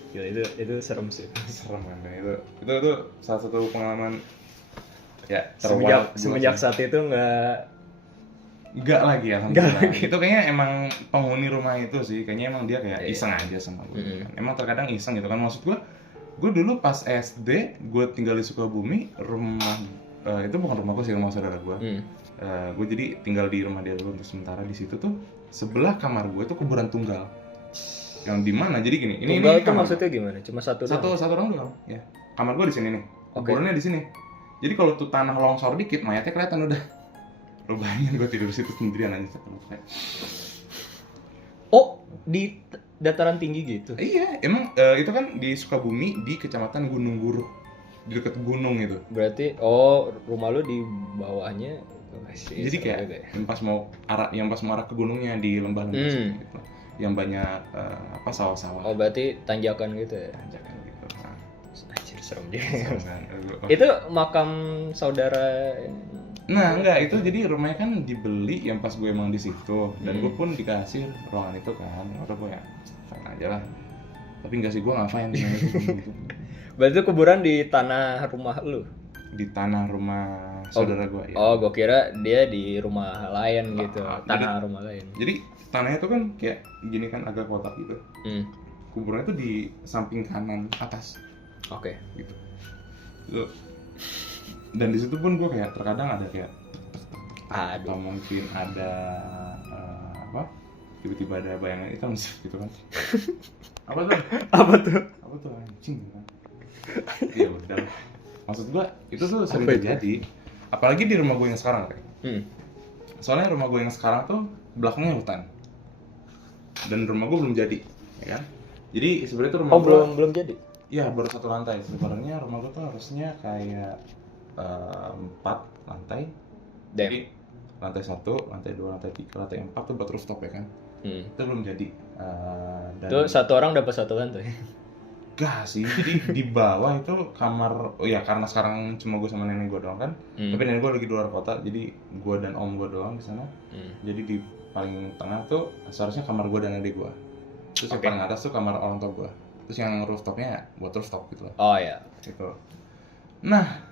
Gila, itu serem sih. Serem kan itu salah satu pengalaman ya terwal Semenjak saat itu enggak lagi ya. Nggak lagi. Itu kayaknya emang penghuni rumah itu sih, kayaknya emang dia kayak iseng aja sama gue. Emang terkadang iseng gitu kan, maksud gue dulu pas SD gue tinggal di Sukabumi, rumah itu bukan rumah gue sih, rumah saudara gue. Gue jadi tinggal di rumah dia dulu untuk sementara. Di situ tuh sebelah kamar gue tuh kuburan tunggal. Yang di mana? Jadi gini, ini tunggal tuh kamar. maksudnya gimana? Cuma satu Orang doang. Ya. Kamar gue di sini nih. Oke. Kuburannya di sini. Jadi kalau tuh tanah longsor dikit, mayatnya kelihatan udah. Lo bayangin gue tidur di situ sendirian aja. Oh, di dataran tinggi gitu. Iya, emang itu kan di Sukabumi, di Kecamatan Gunung Guruh. Di dekat gunung itu. Berarti rumah lu di bawahnya. Jadi kayak yang pas mau arah ke gunungnya di lembah-lembah gitu. Yang banyak sawah-sawah. Oh, berarti tanjakan gitu ya. Tanjakan gitu. Anjir, serem juga. Serem kan? Itu makam saudara. Nah, enggak, itu jadi rumahnya kan dibeli yang pas gue emang di situ, dan gue pun dikasih ruangan itu kan. Waktu gue ya fine aja lah. Tapi enggak sih, gue nggak fine di gitu. Berarti itu kuburan di tanah rumah lu? Di tanah rumah saudara gue ya. Oh, gue kira dia di rumah lain gitu. Tanah jadi, rumah lain. Jadi tanahnya itu kan kayak gini kan, agak kotak gitu. Kuburannya tuh di samping kanan atas. Oke. Gitu. Dan di situ pun gue kayak terkadang ada kayak atau Aduh. mungkin ada apa? Tiba-tiba ada bayangan hitam gitu kan. Apa tuh? Apa tuh? Apa tuh anjing kan? Iya udah. Maksud gua itu tuh sering Apa itu? terjadi. Apalagi di rumah gue yang sekarang kayak. Soalnya rumah gue yang sekarang tuh belakangnya hutan. Dan rumah gue belum jadi, ya kan? Jadi sebenarnya tuh rumah Oh, gue belum jadi. ya baru 1 lantai. Sebenarnya rumah gue tuh harusnya kayak 4 lantai. Jadi lantai 1, lantai 2, lantai 3, lantai 4 tuh buat rooftop ya kan? Itu belum jadi. Dan Itu satu orang dapat satu lantai. gak sih, jadi di bawah itu kamar, oh ya karena sekarang cuma gue sama nenek gue doang kan. Tapi nenek gue lagi di luar kota, jadi gue dan om gue doang di sana. Jadi di paling tengah tuh seharusnya kamar gue dan adik gue. Terus yang Oke. paling atas tuh kamar orang tua gue. Terus yang rooftopnya buat rooftop gitu lah. Oh ya. Gitu. Nah,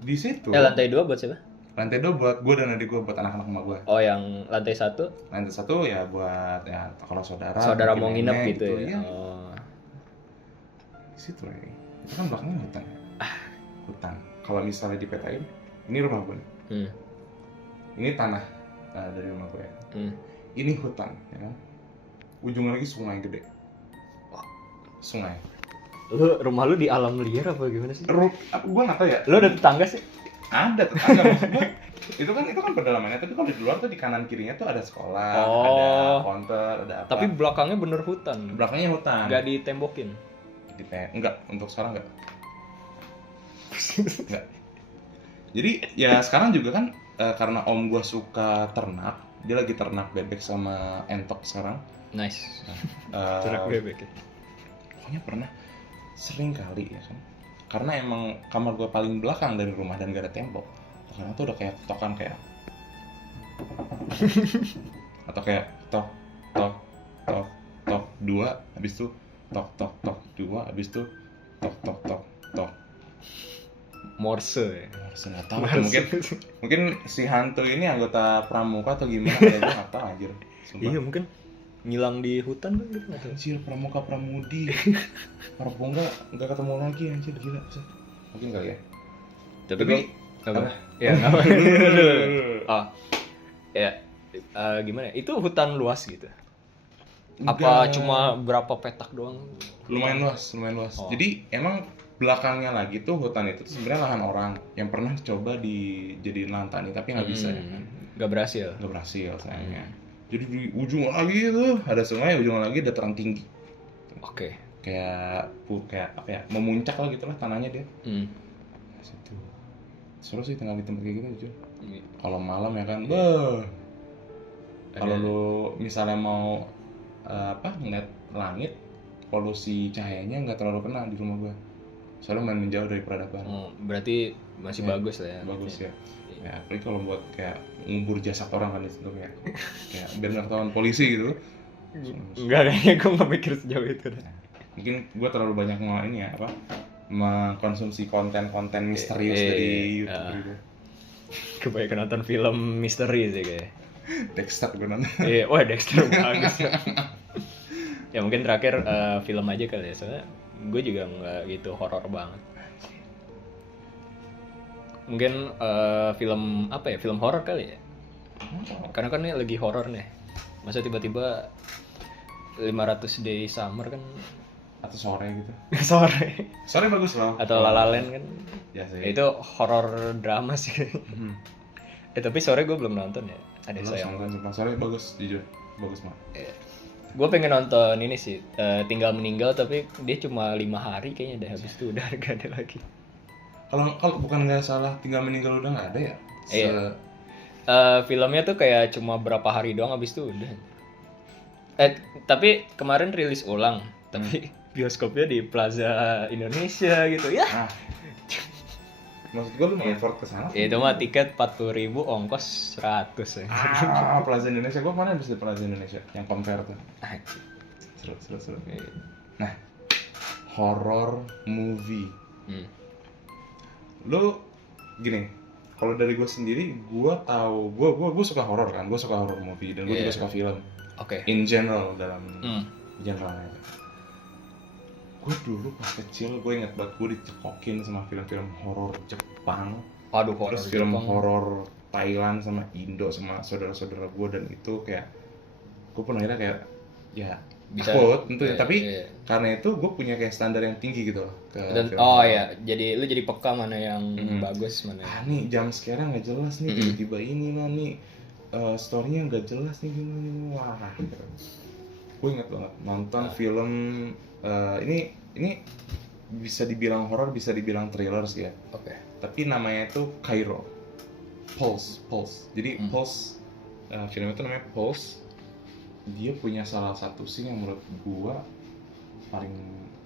di situ Lantai 2 buat siapa? lantai 2 buat gue dan adik gue, buat anak-anak emak gue. Oh, yang lantai 1 Lantai 1 ya buat ya kalau saudara mau mungkin nginep nenek gitu ya. Iya. Oh. Di situ ya. Itu kan belakangnya hutan ya. Hutan. Kalau misalnya dipetain, ini rumah gue nih. Ini tanah dari rumah gue ya. Ini hutan, ya kan? Ujungnya lagi sungai gede. Sungai. Rumah lu di alam liar apa gimana sih? Gue nggak tahu ya. Lu ada tetangga sih? Ada tetangga maksud gue. Itu kan pedalamannya. Tapi kalau di luar tuh di kanan kirinya tuh ada sekolah, ada counter, ada apa. Tapi belakangnya bener hutan. belakangnya hutan. Nggak ditembokin. Enggak, untuk sekarang enggak. Enggak. Jadi ya sekarang juga kan karena om gue suka ternak, dia lagi ternak bebek sama entok sekarang. Nice. Eh, Ternak bebek ya. Pokoknya pernah sering kali ya kan, karena emang kamar gue paling belakang dari rumah dan gak ada tembok. Karena tuh udah kayak tokan kayak atau kayak tok tok tok tok 2, habis itu tok tok tok 2, habis itu tok tok tok tok. Morse ya. Harus nggak tahu tuh, mungkin si hantu ini anggota pramuka atau gimana kayak gue nggak tahu anjir. Sumpah. Iya, mungkin ngilang di hutan tuh gitu nggak tahu. Anjir, pramuka pramudi. Pramuka nggak ketemu lagi anjir, gila. Mungkin kali ya. Tapi apa? Ya nggak apa. Oh, ya gimana? Ya? Itu hutan luas gitu. Apa Enggak. cuma berapa petak doang? Lumayan luas. Oh. Jadi emang belakangnya lagi tuh hutan itu tuh sebenarnya lahan orang yang pernah coba dijadiin lahan tani tapi nggak bisa ya kan. Nggak berhasil. Nggak berhasil sayangnya. Jadi di ujung lagi itu ada sungai, ujung lagi dataran tinggi. Oke. Kayak apa ya, memuncak lah gitu lah tanahnya dia. Situ seru sih tinggal di tempat kayak gitu jujur. Kalau malam ya kan, kalau lu misalnya mau ngeliat langit, polusi cahayanya nggak terlalu kena di rumah gua. Soalnya main menjauh dari peradaban. Oh, berarti masih Ya, bagus lah ya. Bagus ya. Ya, apalagi kalau buat kayak ngubur jasad orang kan itu kayak biar nggak ketahuan polisi gitu. Enggak, kayaknya gue nggak mikir sejauh itu. Mungkin gua terlalu banyak mengkonsumsi konten-konten misterius dari YouTube gitu. Kebanyakan nonton film misteri sih kayak. Dexter gua nonton. Iya, wah Dexter bagus. Ya mungkin terakhir film aja kali ya, soalnya gue juga nggak gitu horor banget. Mungkin film apa ya, film horor kali ya. Karena kan ini lagi horor nih. Masa tiba-tiba 500 Day Summer kan Atau sore gitu. sore Bagus loh. atau La La Land kan. Ya sih. Itu horor drama sih. Tapi sore gue belum nonton ya. Ada sayang. Sore bagus jujur. Bagus mah. Gue pengen nonton ini sih, Tinggal Meninggal, tapi dia cuma 5 hari kayaknya dah, habis itu udah gak ada lagi. Kalau bukan nggak salah Tinggal Meninggal udah nggak ada ya? Iya. Filmnya tuh kayak cuma berapa hari doang, habis itu udah. Tapi kemarin rilis ulang, tapi bioskopnya di Plaza Indonesia gitu ya. Maksud gue lu mau effort ke sana? Itu mah tiket 40.000, ongkos 100 ya. Plaza Indonesia, gue mana bisa di Plaza Indonesia yang compare tuh. Seru. Nah, horror movie. Lu gini, kalau dari gue sendiri, gue suka horror kan, gue suka horror movie dan gue juga suka film. Oke. In general dalam generalnya. Gue dulu pas kecil, gue ingat banget gue dicekokin sama film-film horor Jepang. Aduh, horor terus film Jepang. horor Thailand sama Indo sama saudara-saudara gue, dan itu kayak gue pun akhirnya kayak ya Bisa, takut tentu ya, iya, tapi iya. karena itu gue punya kayak standar yang tinggi gitu loh ke Dan film. ya, jadi lu jadi peka mana yang bagus, mana yang Nih jam sekarang nggak jelas nih, tiba-tiba ini lah nih story-nya nggak jelas nih gimana, wah gitu. Gue ingat banget nonton film ini bisa dibilang horor, bisa dibilang thriller sih ya, Oke. tapi namanya itu Cairo, Pulse. Jadi Pulse, film itu namanya Pulse. Dia punya salah satu scene yang menurut gua paling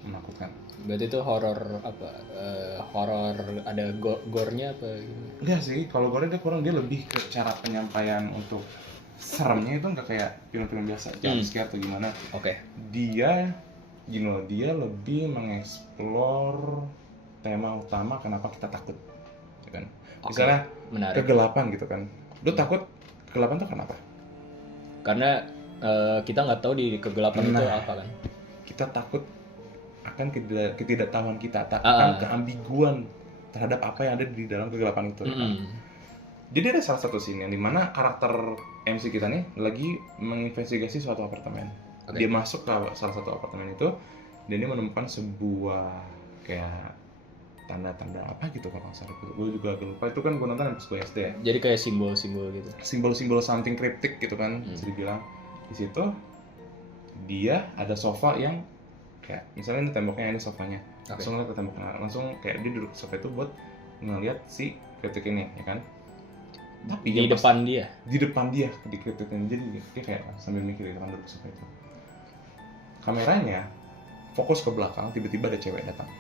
menakutkan. Berarti itu horor apa? Horor ada gore-nya apa gitu? Enggak sih, kalau gore dia kurang, dia lebih ke cara penyampaian untuk seremnya itu nggak kayak film-film biasa, jump scare atau gimana. Oke. Dia gini loh, dia lebih mengeksplor tema utama kenapa kita takut, ya kan? Misalnya Menarik. kegelapan gitu kan, lu takut kegelapan tuh kenapa? Karena kita nggak tahu di kegelapan itu apa kan? Kita takut akan ketidaktahuan kita, akan keambiguan terhadap apa yang ada di dalam kegelapan itu. Ya kan? Jadi ada salah satu scene yang dimana karakter MC kita nih lagi menginvestigasi suatu apartemen. Dia masuk ke salah satu apartemen itu dan dia menemukan sebuah kayak tanda-tanda apa gitu kalau nggak salah. Gue juga agak lupa, itu kan gue nonton pas gue SD ya. Jadi kayak simbol-simbol gitu. Simbol-simbol something cryptic gitu kan, bisa dibilang. Di situ dia ada sofa yang kayak misalnya ini temboknya, ini sofanya. Langsung ngeliat ke temboknya, langsung kayak dia duduk di sofa itu buat ngeliat si cryptic ini, ya kan? Tapi di depan dia. Di depan dia di cryptic ini, jadi dia kayak sambil mikir gitu kan duduk di sofa itu. Kameranya fokus ke belakang, tiba-tiba ada cewek datang.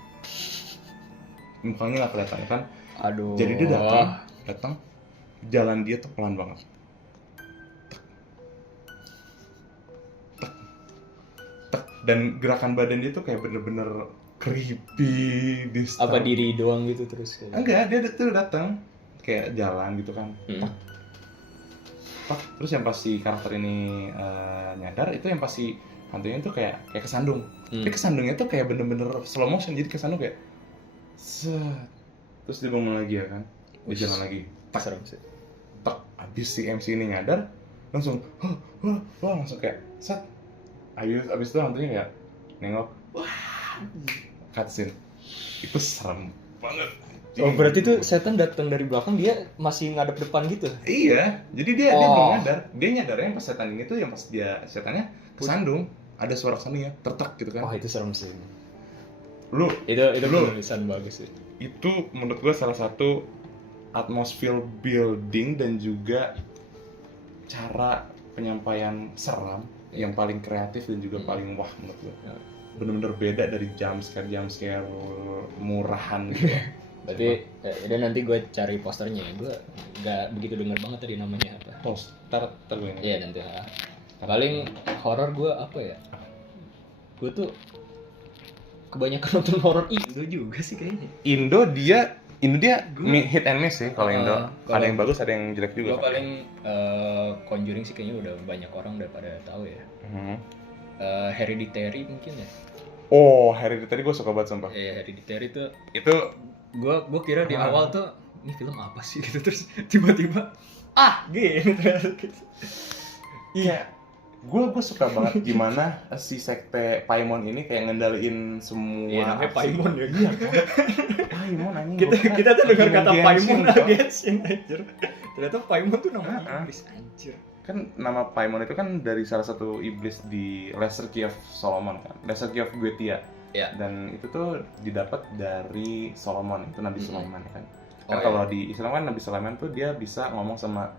Mukanya nggak kelihatan ya kan? Aduh. Jadi dia datang, jalan dia tuh pelan banget. Dan gerakan badan dia tuh kayak bener-bener creepy, disturbing. Apa diri doang gitu terus? Kayak. Enggak, dia tuh datang kayak jalan gitu kan. Terus yang pasti karakter ini nyadar itu yang pasti hantunya tuh kayak kesandung. Tapi kesandungnya tuh kayak bener-bener slow motion, jadi kesandung kayak set. Terus dia bangun lagi ya kan, dia jalan lagi. Serem sih. Abis si MC ini nyadar, langsung langsung kayak set. Abis itu hantunya kayak nengok, wah, cutscene. Itu serem banget. Oh, berarti tuh setan datang dari belakang, dia masih ngadep depan gitu? Iya, jadi dia belum nyadar. Dia nyadarnya pas setan ini tuh yang pas dia setannya kesandung, ada suara kesandungnya, tertek gitu kan. Oh, itu serem sih. Itu penulisan bagus sih. Itu menurut gue salah satu atmosfer building dan juga cara penyampaian seram yang paling kreatif dan juga paling wah menurut gue. Bener-bener beda dari jump scare murahan gitu. Berarti udah nanti gue cari posternya. Gue nggak begitu dengar banget tadi namanya apa. Poster gue ini. Iya nanti. Paling horor gue apa ya? Gue tuh kebanyakan nonton horor Indo juga sih kayaknya. Indo dia hit and miss sih kalau Indo. Ada yang bagus, ada yang jelek juga. Gue paling Conjuring sih kayaknya udah banyak orang udah pada tahu ya. Hereditary mungkin ya. Oh, Hereditary gue suka banget sumpah. Iya, Hereditary itu gue kira di awal tuh ini film apa sih gitu, terus tiba-tiba gini ternyata gitu. Iya, gue suka banget gimana si sekte Paimon ini kayak ngendaliin semua. Iya, namanya Paimon ya. Iya kan? Paimon anjing. Kita tuh dengar kata Paimon Genshin anjir. Ternyata Paimon tuh namanya iblis anjir. Kan nama Paimon itu kan dari salah satu iblis di Lesser Key of Solomon kan. Lesser Key of Guetia. Ya. Dan itu tuh didapat dari Solomon, itu Nabi Sulaiman kan. Kan kalau di Islam kan Nabi Sulaiman tuh dia bisa ngomong sama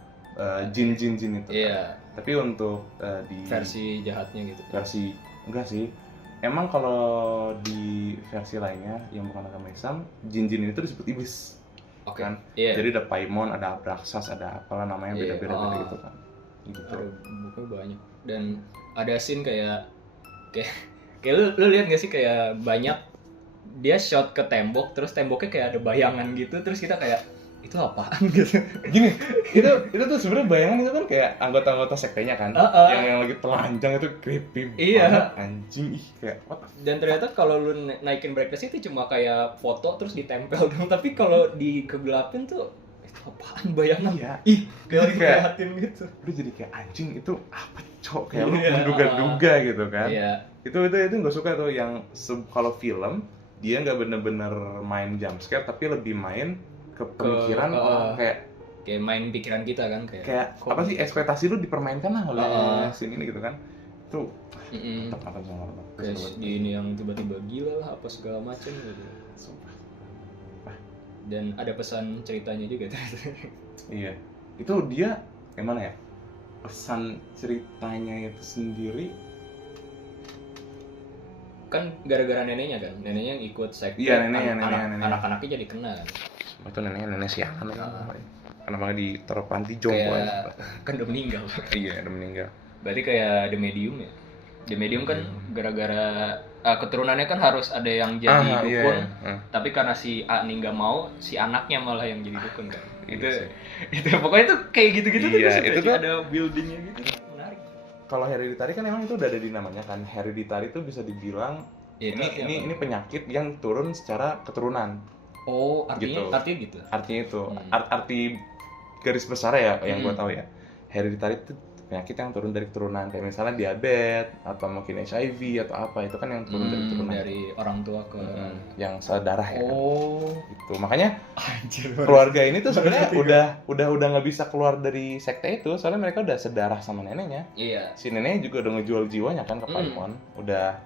jin-jin itu. Iya. Tapi untuk di versi jahatnya gitu. Versi enggak sih. Emang kalau di versi lainnya yang bukan agama Islam, jin-jin itu disebut iblis. Kan? Iya. Jadi ada Paimon, ada Abraxas, ada apalah namanya beda-beda gitu kan. Gitu. Bukunya banyak. Dan ada scene kayak lu lihat nggak sih kayak banyak dia shot ke tembok, terus temboknya kayak ada bayangan gitu, terus kita kayak itu apaan gitu. Gini, itu tuh sebenarnya bayangan itu kan kayak anggota-anggota sektenya kan, yang lagi telanjang itu creepy banget, anjing kayak what? Dan ternyata kalau lu naikin brightness itu cuma kayak foto terus ditempel dong, tapi kalau di kegelapin tuh itu apaan bayangan? Iya. Ih, kayak Kayak- diliatin gitu. Lu jadi kayak anjing itu apa cok, kayak lu Iya. menduga-duga gitu kan. Iya. Itu nggak suka tuh yang kalau film dia nggak bener-bener main jump scare tapi lebih main ke pemikiran orang, kayak main pikiran kita kan kayak kok apa sih, gitu? ekspektasi lu dipermainkan lah oleh scene ini gitu kan. Itu Mm-mm. tetap nonton sama orang. Kayak di ini yang tiba-tiba gila lah apa segala macam gitu. Sumpah. Dan ada pesan ceritanya juga ternyata. Iya. Itu dia yang mana ya? Pesan ceritanya itu sendiri. Kan gara-gara neneknya kan, neneknya yang ikut sekte. Iya, neneknya. Anak-anaknya jadi kena kan. Itu nenek sialan ya. Ah. Kenapa ditaruh panti jompo ya? Kan udah meninggal. Iya, udah meninggal. Berarti kayak The Medium ya. The Medium kan gara-gara keturunannya kan harus ada yang jadi dukun. Iya. Tapi karena si A nih nggak mau, si anaknya malah yang jadi dukun kan. Iya Itu pokoknya tuh kayak gitu-gitu tuh. Iya, sampai itu tuh ada buildingnya gitu. Menarik. Kalau hereditary kan emang itu udah ada di namanya kan. Hereditary itu bisa dibilang Ya, ini penyakit yang turun secara keturunan. Oh, artinya Gitu. gitu. Artinya itu arti garis besar ya yang gue tahu ya. Hereditary itu penyakit yang turun dari keturunan, kayak misalnya diabetes atau mungkin HIV atau apa, itu kan yang turun dari keturunan. Dari orang tua ke yang sedarah ya kan. Oh, Itu makanya anjir. keluarga ini tuh sebenarnya udah nggak bisa keluar dari sekte itu, soalnya mereka udah sedarah sama neneknya. Iya. Si neneknya juga udah ngejual jiwanya kan ke Paimon. Udah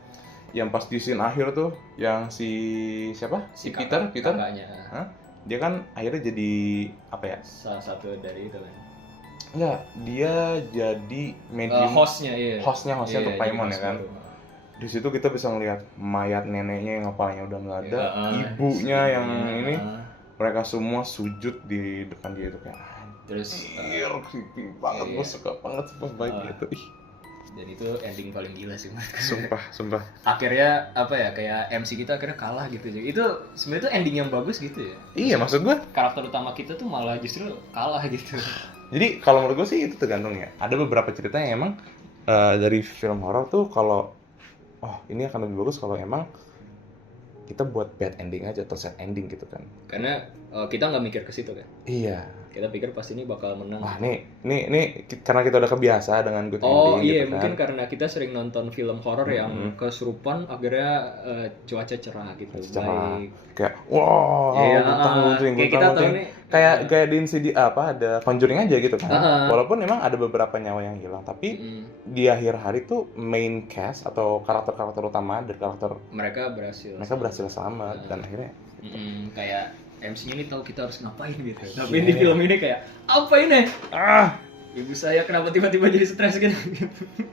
yang pas di scene akhir tuh, yang si siapa? Si Peter, kakaknya. Hah? Dia kan akhirnya jadi apa ya? Salah satu dari itu kan. Enggak, dia jadi medium Hostnya untuk Iya, Paimon jadi ya kan. host baru. Di situ kita bisa ngelihat mayat neneknya yang kepalanya udah nggak ada, ibunya yang ini, mereka semua sujud di depan dia itu kayak terus anjir, creepy banget, gue suka banget pas baik gitu. Ih, dan itu ending paling gila sih menurutku. sumpah. Akhirnya apa ya, kayak MC kita akhirnya kalah gitu. Itu sebenarnya tuh ending yang bagus gitu ya. Iya, maksud gue. Karakter utama kita tuh malah justru kalah gitu. Jadi kalau menurut gue sih itu tergantung ya. Ada beberapa cerita yang emang dari film horor tuh kalau ini akan lebih bagus kalau emang kita buat bad ending aja atau sad ending gitu kan. Karena kita nggak mikir ke situ kan. Iya. Kita pikir pasti ini bakal menang. Wah, nih karena kita udah kebiasa dengan good ending Oh gitu iya, kan. mungkin karena kita sering nonton film horor yang kesurupan, akhirnya cuaca cerah gitu. Cerah. Baik. Kayak Kayak kita tahu nih. kayak di Insidious ada Conjuring aja gitu kan. Walaupun emang ada beberapa nyawa yang hilang, tapi di akhir hari tuh main cast atau karakter utama dari karakter mereka berhasil selamat dan akhirnya kayak MC ini tahu kita harus ngapain gitu. Tapi di film ini kayak apa ini? Ibu saya kenapa tiba-tiba jadi stres gitu?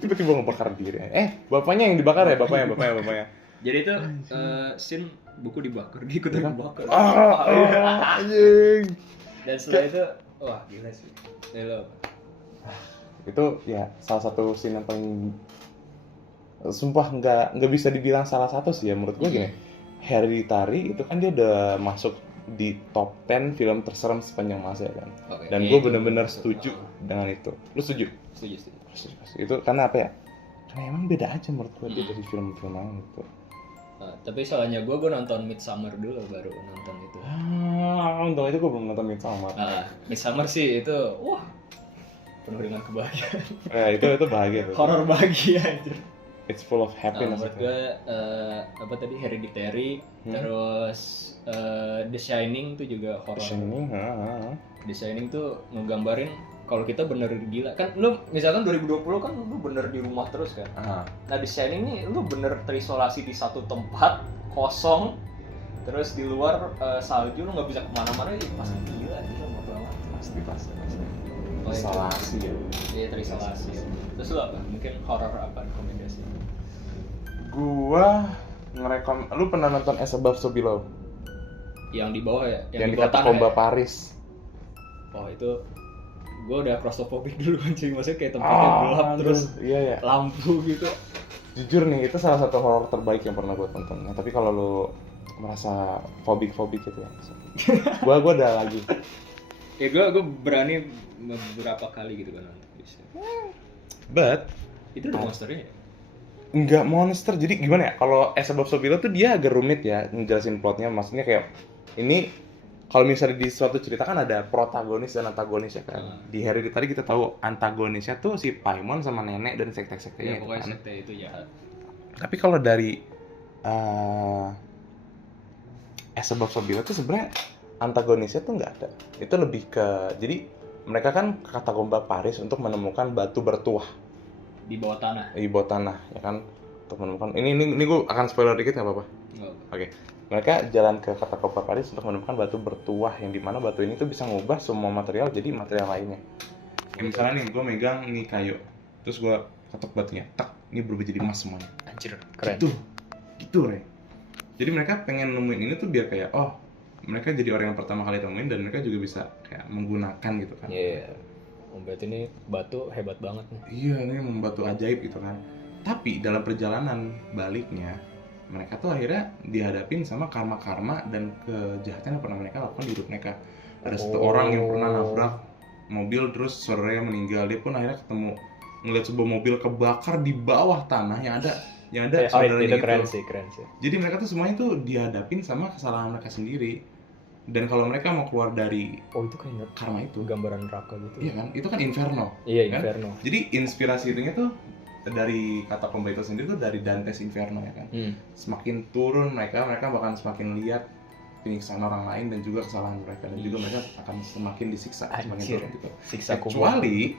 Tiba-tiba ngebakar diri. Bapaknya yang dibakar ya, bapaknya. Jadi itu scene buku dibakar, dia ikutan dibakar. Anjing. Dan setelah itu, wah gila sih. Lo. Itu ya salah satu scene yang paling sumpah nggak bisa dibilang salah satu sih ya menurut gue gini. Hereditary itu kan dia udah masuk di top 10 film terserem sepanjang masa ya kan. Dan gue bener-bener setuju dengan itu. Lu setuju? Setuju. Itu karena apa ya? Karena emang beda aja menurut gue dia dari film-film lain gitu. Tapi salahnya gue nonton Midsummer dulu baru nonton itu. Untung aja gue belum nonton Midsummer. Midsummer sih itu, wah penuh dengan kebahagiaan. Itu bahagia. Horor bahagia aja. It's full of happiness. Menurut gue apa tadi Hereditary, terus The Shining tuh juga horor. The Shining tuh ngegambarin kalau kita bener gila kan, lu misalkan 2020 kan lu bener di rumah terus kan. Nah The Shining nih lu bener terisolasi di satu tempat kosong, terus di luar salju, lu nggak bisa kemana-mana, pasti gila itu sama banget. Pasti. Oh, Isolasi ya. Iya terisolasi. Terus lu apa? Mungkin horor apa rekomendasi? Gua lu pernah nonton As Above So Below? Yang di bawah ya? Yang di Katakomba Paris. Oh itu gue udah claustrophobic dulu cuy, maksudnya kayak tempatnya gelap terus iya. lampu gitu. Jujur nih, itu salah satu horor terbaik yang pernah gue tonton. Nah, tapi kalau lu merasa fobik gitu ya, gue udah lagi. Ya gue berani beberapa kali gitu kan nonton. But itu ada monsternya ya? Enggak monster, jadi gimana ya? Kalau As Above So Below tuh dia agak rumit ya ngejelasin plotnya. Maksudnya kayak ini kalau misalnya di suatu cerita kan ada protagonis dan antagonis ya kan. Di Hereditary kita tahu antagonisnya tuh si Paimon sama nenek dan sekte-sektenya pokoknya kan. sekte itu jahat. Tapi kalau dari As Above So Below tuh sebenarnya antagonisnya tuh nggak ada. Itu lebih ke, jadi mereka kan ke katakomba Paris untuk menemukan batu bertuah Di bawah tanah. di bawah tanah ya kan, untuk menemukan ini gue akan spoiler dikit nggak apa-apa. Oke. Mereka jalan ke katakomba Paris untuk menemukan batu bertuah yang dimana batu ini tuh bisa ngubah semua material jadi material lainnya. Misalnya nih gue megang ini kayu, terus gue ketuk batunya, tak, ini berubah jadi emas semuanya. Anjir, keren. Gitu Re. Jadi mereka pengen nemuin ini tuh biar kayak mereka jadi orang yang pertama kali temuin dan mereka juga bisa kayak menggunakan gitu kan. Iya. Berarti ini batu hebat banget nih. Iya, ini batu ajaib gitu kan. Tapi dalam perjalanan baliknya mereka tuh akhirnya dihadapin sama karma-karma dan kejahatan yang pernah mereka lakukan di hidup mereka. Ada satu orang yang pernah nabrak mobil terus sorenya meninggal. Dia pun akhirnya ketemu ngeliat sebuah mobil kebakar di bawah tanah yang ada saudaranya itu keren sih. Jadi mereka tuh semuanya tuh dihadapin sama kesalahan mereka sendiri. Dan kalau mereka mau keluar dari itu kayak karma itu, gambaran neraka gitu. iya kan? Itu kan Inferno. Iya, kan? Inferno. Jadi inspirasi itunya tuh dari katakomba itu sendiri tuh dari Dante's Inferno ya kan. Semakin turun mereka bahkan semakin lihat penyiksaan orang lain dan juga kesalahan mereka, dan juga mereka akan semakin disiksa semakin turun gitu. Siksa Kecuali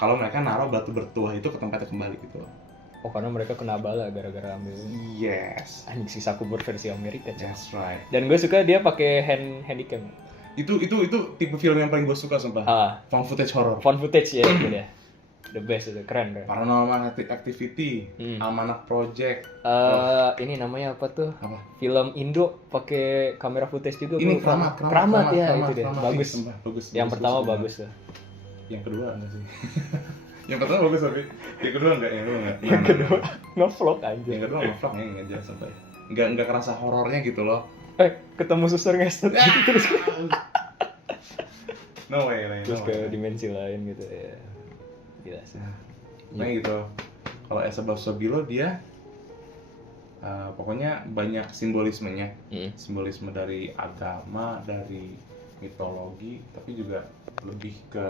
kalau mereka naruh batu bertuah itu ke tempatnya kembali gitu. Karena mereka kena bala gara-gara ambil. Yes. Anjing, siksa kubur versi Amerika. That's right. Dan gue suka dia pakai handycam. Itu tipe film yang paling gue suka sumpah. Found footage horror. Found footage ya itu dia. The best itu, keren. Paranormal Activity, Almanac Project. Ini namanya apa tuh? Apa? Film Indo pakai kamera footage juga. Ini Kramat ya itu dia. Bagus. Yang pertama bagus tuh. Yang kedua enggak sih? Yang pertama bagus tapi yang kedua enggak. Yang kedua nge-vlog aja. Yang kedua nge-vlog ya enggak jelas sampai. Enggak kerasa horornya gitu loh. Ketemu suster ngestet terus. No way. Terus ke dimensi lain gitu ya. Gila sih. Nah gitu. Kalau As Above So Below dia pokoknya banyak simbolismenya. Simbolisme dari agama, dari mitologi, tapi juga lebih ke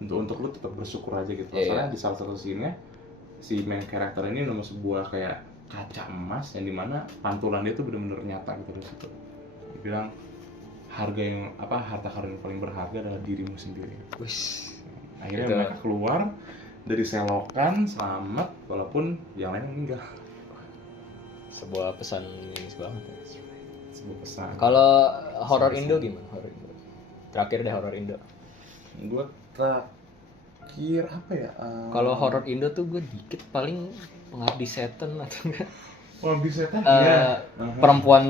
untuk lu tetap bersyukur aja gitu. Soalnya di salah satu scene-nya si main karakter ini nemu sebuah kayak kaca emas yang dimana pantulan dia tuh benar-benar nyata gitu di situ. Dia bilang harta karun yang paling berharga adalah dirimu sendiri. Akhirnya mereka keluar dari selokan selamat walaupun yang lain meninggal. Sebuah pesan banget ya. Sebuah pesan. Kalau horor Indo gimana? Horor Indo. Terakhir deh horor Indo. Gue terakhir apa ya? Kalau horor Indo tuh gue dikit paling Pengabdi Setan atau enggak? Pengabdi Setan? Perempuan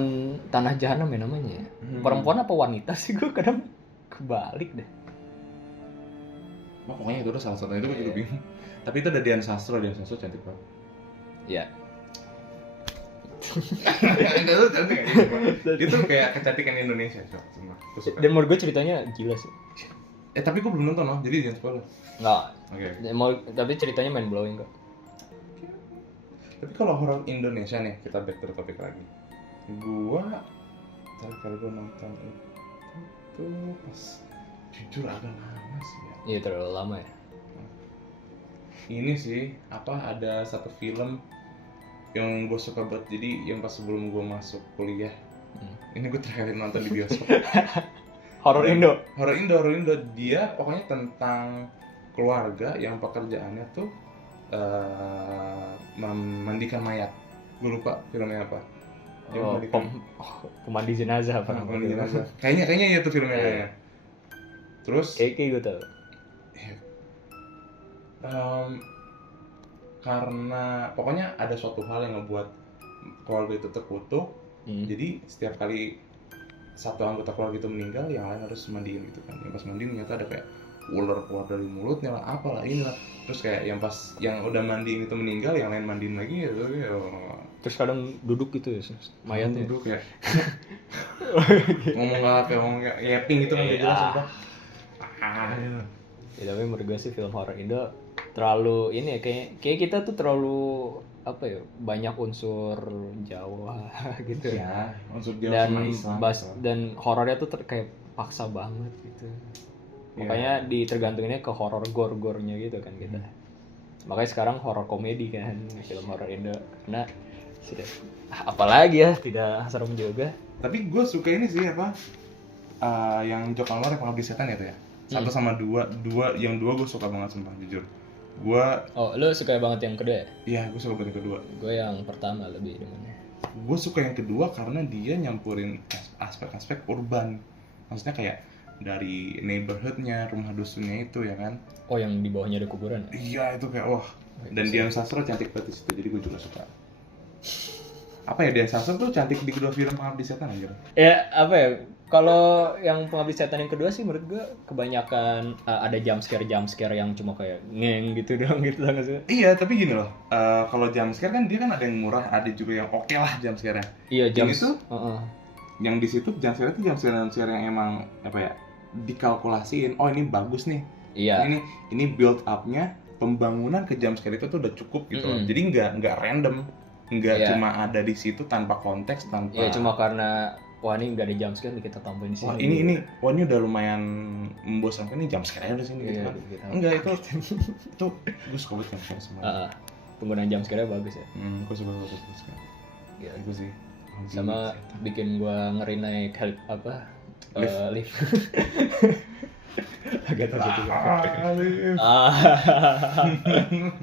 Tanah Jahanam ya namanya ya. Perempuan apa wanita sih, gue kadang kebalik deh. Pokoknya itu udah salah satunya, itu gue juga bingung. Tapi itu ada Dian Sastro cantik banget. Iya. Itu cantik aja. Itu kayak kecantikan Indonesia semua. Dan menurut gue ceritanya gila sih. Tapi gue belum nonton loh, jadi jangan spoiler. Enggak. Oke. Tapi ceritanya mind blowing kok. Tapi kalau horor Indonesia nih, kita back to the topic lagi. Gua terakhir kali gua nonton itu pas jujur agak lama sih ya. Iya, terlalu lama ya. Ini sih ada satu film yang gue suka banget, jadi yang pas sebelum gue masuk kuliah. Ini gue terakhir nonton di bioskop. Horor Indo. Horor Indo. Dia pokoknya tentang keluarga yang pekerjaannya tuh memandikan mayat. Gue lupa filmnya apa. Pemandi jenazah apa namanya? Pemandi jenazah. Kayaknya ya tuh filmnya kayaknya. Terus kayak gue tau. Karena pokoknya ada suatu hal yang ngebuat keluarga itu terkutuk. Jadi setiap kali satu anggota keluarga itu meninggal, yang lain harus mandiin gitu kan. Yang pas mandiin ternyata ada kayak ular keluar dari mulutnya lah, apalah inilah. Terus kayak yang udah mandiin itu meninggal, yang lain mandiin lagi gitu ya. Terus kadang duduk gitu ya, mayatnya. Duduk ya. ngomong kayak yapping gitu kan gak jelas apa. Ya tapi menurut gue sih film horor Indo terlalu ini ya, kayak kita tuh terlalu apa ya, banyak unsur Jawa gitu. Ya, unsur Jawa Dan sama Islam. gitu. dan horornya tuh kayak paksa banget gitu. Makanya tergantunginnya ke horor gore-gorenya gitu kan kita. Makanya sekarang horor komedi kan, film horor Indo, karena sudah apalagi ya, tidak serem juga. Tapi gue suka ini sih apa? Yang Joko Anwar yang Pengabdi Setan itu ya. 1 sama 2, yang 2 gue suka banget sumpah jujur. Oh, lu suka banget yang kedua ya? Iya, gue suka banget yang kedua. Gue yang pertama lebih demennya. Gue suka yang kedua karena dia nyampurin aspek-aspek urban. Maksudnya kayak dari neighborhoodnya, rumah dusunnya itu ya kan. Oh, yang di bawahnya ada kuburan ya? Iya, itu kayak wah. Dan Dian Sastro cantik banget di situ, jadi gue juga suka. Apa ya, Dian Sastro tuh cantik di kedua film Pengabdi Setan aja. Ya, apa ya? Kalau yang Pengabdi Setan yang kedua sih menurut gue kebanyakan ada jump scare yang cuma kayak ngeng gitu doang gitu lah sih. Iya, tapi gini loh. Kalau jump scare kan dia kan ada yang murah, ada juga yang oke lah jump scare-nya. Iya, Yang itu Heeh. yang di situ jump scare itu jump scare yang emang apa ya? Dikalkulasiin. Oh, ini bagus nih. Iya. Ini build up-nya pembangunan ke jump scare itu tuh udah cukup gitu loh. Jadi nggak random. Nggak cuma ada di situ tanpa konteks, tanpa. Iya, cuma karena wah ini nggak ada jump scare nih, kita tambahin di sini. Wah, ini udah lumayan membosankan nih jump scare aja di sini gitu kan. Gitu. Enggak, itu gue suka banget jump scare semua. Penggunaan jump scare bagus ya. Gue suka banget jump scare. Iya. Itu sih. Sama bikin gua ngeri naik lift. Agak takut juga.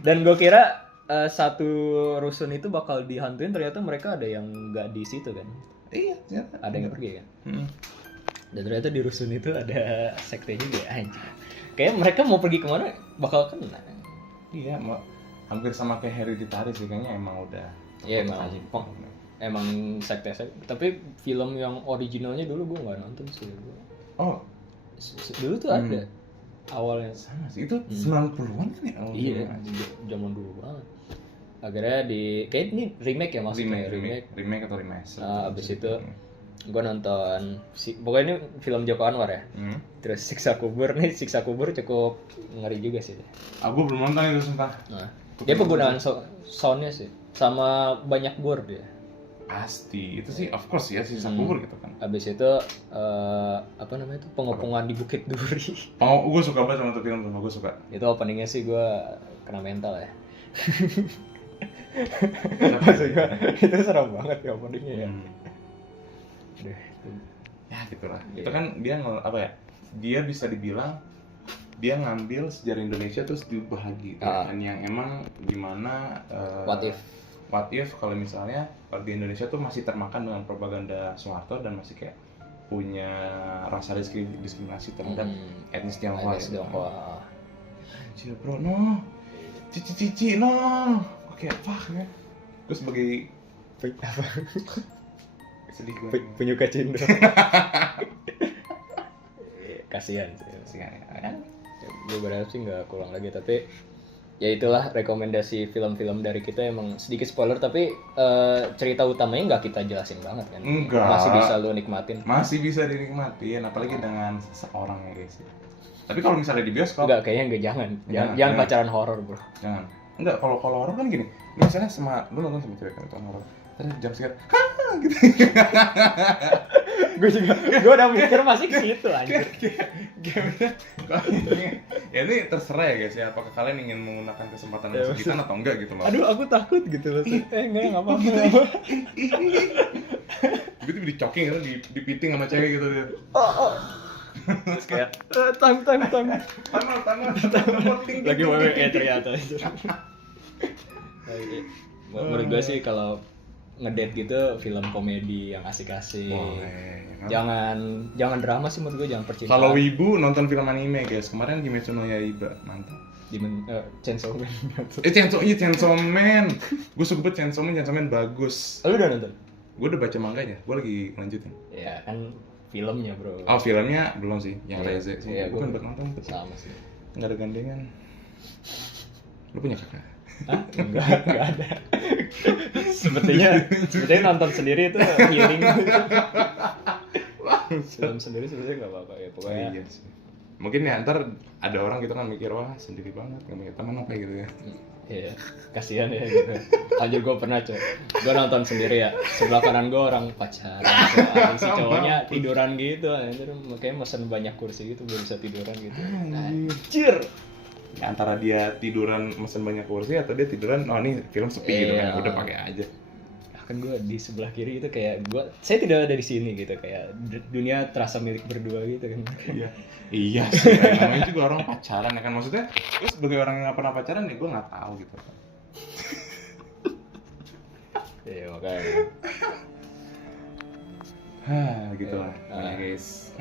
Dan gue kira satu rusun itu bakal dihantuin, ternyata mereka ada yang nggak di situ kan. Iya, ternyata. Ada yang pergi kan. Dan ternyata di rusun itu ada sekte juga, anjir. Kayak mereka mau pergi kemana bakal kena. Iya, hampir sama kayak Hereditary sih, kayaknya emang udah. Iya, emang sekte. Tapi film yang originalnya dulu gue nggak nonton sih. Oh, dulu tuh ada awalnya. sama sih, itu 90-an kan ya? Iya, zaman dulu banget. Akhirnya kayak ini remake ya maksudnya. Remake atau remaster. Abis itu gue nonton pokoknya ini film Joko Anwar ya. Terus Siksa Kubur cukup ngeri juga sih. Aku belum nonton itu sumpah. Dia penggunaan soundnya sih sama banyak gore dia. Pasti itu sih of course ya, Siksa Kubur gitu kan. Abis itu apa namanya itu, pengepungan di Bukit Duri. Oh, gue suka banget sama itu film, sama gue suka. Itu openingnya sih gue kena mental ya. Itu serem banget ya openingnya ya. Ya gitulah. Itu kan dia apa ya? Dia bisa dibilang dia ngambil sejarah Indonesia terus diubah lagi kan, yang emang gimana what if kalau misalnya di Indonesia tuh masih termakan dengan propaganda Soeharto dan masih kayak punya rasa diskriminasi terhadap etnis Tionghoa. Anjir bro, no cici no, oke apa ya? Gue sebagai apa? Sedih gue. Penyuka Cindo. Kasihan sih. Kan? Gue berharap sih nggak kurang lagi, tapi ya itulah rekomendasi film-film dari kita. Emang sedikit spoiler, tapi cerita utamanya nggak kita jelasin banget kan. Enggak. Masih bisa lo nikmatin. Masih bisa dinikmatin, apalagi dengan seseorang ya guys. Tapi kalau misalnya di bioskop, enggak, kayaknya jangan pacaran horor bro. Jangan. Enggak, kalau horor kan gini. Misalnya lu nonton sama cewek kan nonton horor. Terus jam sekian, gitu. gue udah mikir masih ke situ anjir. Ya ini terserah ya guys ya, apakah kalian ingin menggunakan kesempatan kesempitan atau enggak gitu loh. Aduh, aku takut gitu loh. Enggak apa-apa. Gitu dicoking gitu, dipiting sama cewek gitu dia. Terus kayak time. Lagi WWE ternyata. Menurut gue sih kalau ngedate gitu film komedi yang asik-asik. Jangan drama sih menurut gue, jangan percintaan. Kalau wibu nonton film anime guys. Kemarin Kimetsu no Yaiba, mantap. Chainsaw Man. Chainsaw Man. Gue suka banget Chainsaw Man bagus. Lu udah nonton? Gue udah baca manganya, gue lagi lanjutin. Ya kan filmnya bro. Oh filmnya belum sih, yang Reze sih. Iya, gue kan bakal nonton. Sama sih. Nggak ada gandengan. Lu punya kakak? Hah? Enggak ada. Sepertinya nonton sendiri itu healing. Film sendiri sebenarnya nggak apa-apa ya pokoknya. Iya sih. Mungkin ya ntar ada orang gitu kan mikir wah sendiri banget, nggak punya teman apa gitu ya. Iya, kasihan ya gitu. Anjir gue pernah coy. Gue nonton sendiri ya. Sebelah kanan gue orang pacaran. Si cowoknya tiduran gitu. Anjir, makanya mesen banyak kursi gitu biar bisa tiduran gitu. Anjir. Antara dia tiduran mesen banyak kursi atau dia tiduran, oh ini film sepi gitu kan, Iya. udah pakai aja. Kan gue di sebelah kiri itu kayak saya tidak ada di sini gitu, kayak dunia terasa milik berdua gitu kan. Iya sih, namanya juga orang pacaran ya kan, maksudnya gue sebagai orang yang nggak pernah pacaran ya gue nggak tahu gitu. Iya makanya. Gitu lah, guys.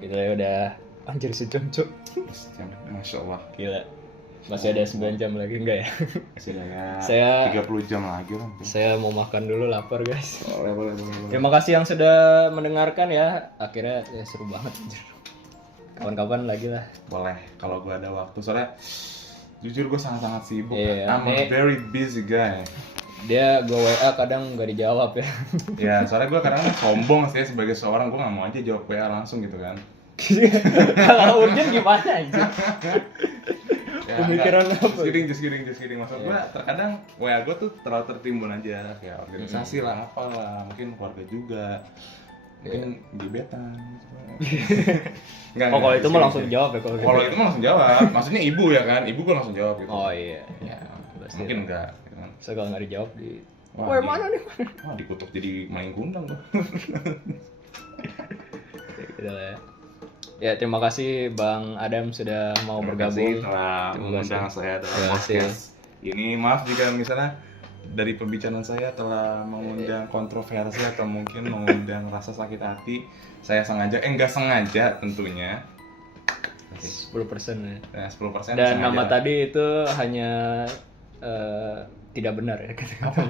Gitu ya udah anjir sejam cuk. Masya Allah. Gila. Masih ada 9 jam lagi enggak ya? Masih ada Saya 30 jam lagi lah. Saya mau makan dulu, lapar guys. Boleh. Terima kasih yang sudah mendengarkan ya. Akhirnya ya, seru banget. Kawan-kawan lagi lah. Boleh, kalau gue ada waktu, soalnya jujur gue sangat-sangat sibuk. Iya, I'm a very busy guy. Dia gue WA kadang nggak dijawab ya. Ya, soalnya gue kadang sombong sih sebagai seorang, gue nggak mau aja jawab WA langsung gitu kan. Kalau urgent gimana aja? Ya, Pemikiran enggak. apa? Just kidding. Maksud gue terkadang WA gue tuh terlalu tertimbun aja, kayak organisasi lah, apalah, mungkin keluarga juga, mungkin gebetan. Kalau itu mah langsung jawab ya kalau gitu. Kalau itu mah langsung jawab, maksudnya ibu ya kan, ibu gue langsung jawab gitu. Oh iya. Ya, mungkin enggak. Gitu kan. Saya kalau nggak dijawab di. Wah, Wah mana nih? Wah, dikutuk jadi main kundang tuh. Gitu lah ya. Ya terima kasih Bang Adam sudah mau bergabung. Telah Terima kasih. mengundang saya dalam Terima kasih. podcast ini. Maaf jika misalnya dari pembicaraan saya telah mengundang kontroversi atau mungkin mengundang rasa sakit hati. Saya sengaja, enggak sengaja tentunya. 10% ya. Nah, 10% Dan sengaja. nama tadi itu hanya tidak benar ya kata-kata.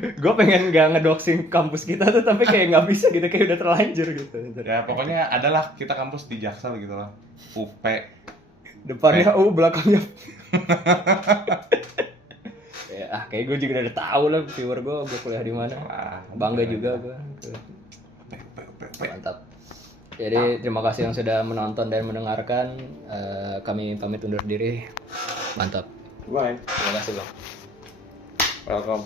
Gue pengen gak ngedoxing kampus kita tuh tapi kayak nggak bisa gitu, kayak udah terlanjur gitu. Ya pokoknya adalah kita kampus di Jaksel gitu lah. UP. Depannya U, belakangnya ya kayak gue juga udah tahu lah viewer gue kuliah di mana. Bangga juga gue. Mantap. Jadi terima kasih yang sudah menonton dan mendengarkan. Kami pamit undur diri. Mantap. Bye. Terima kasih Bang. Welcome.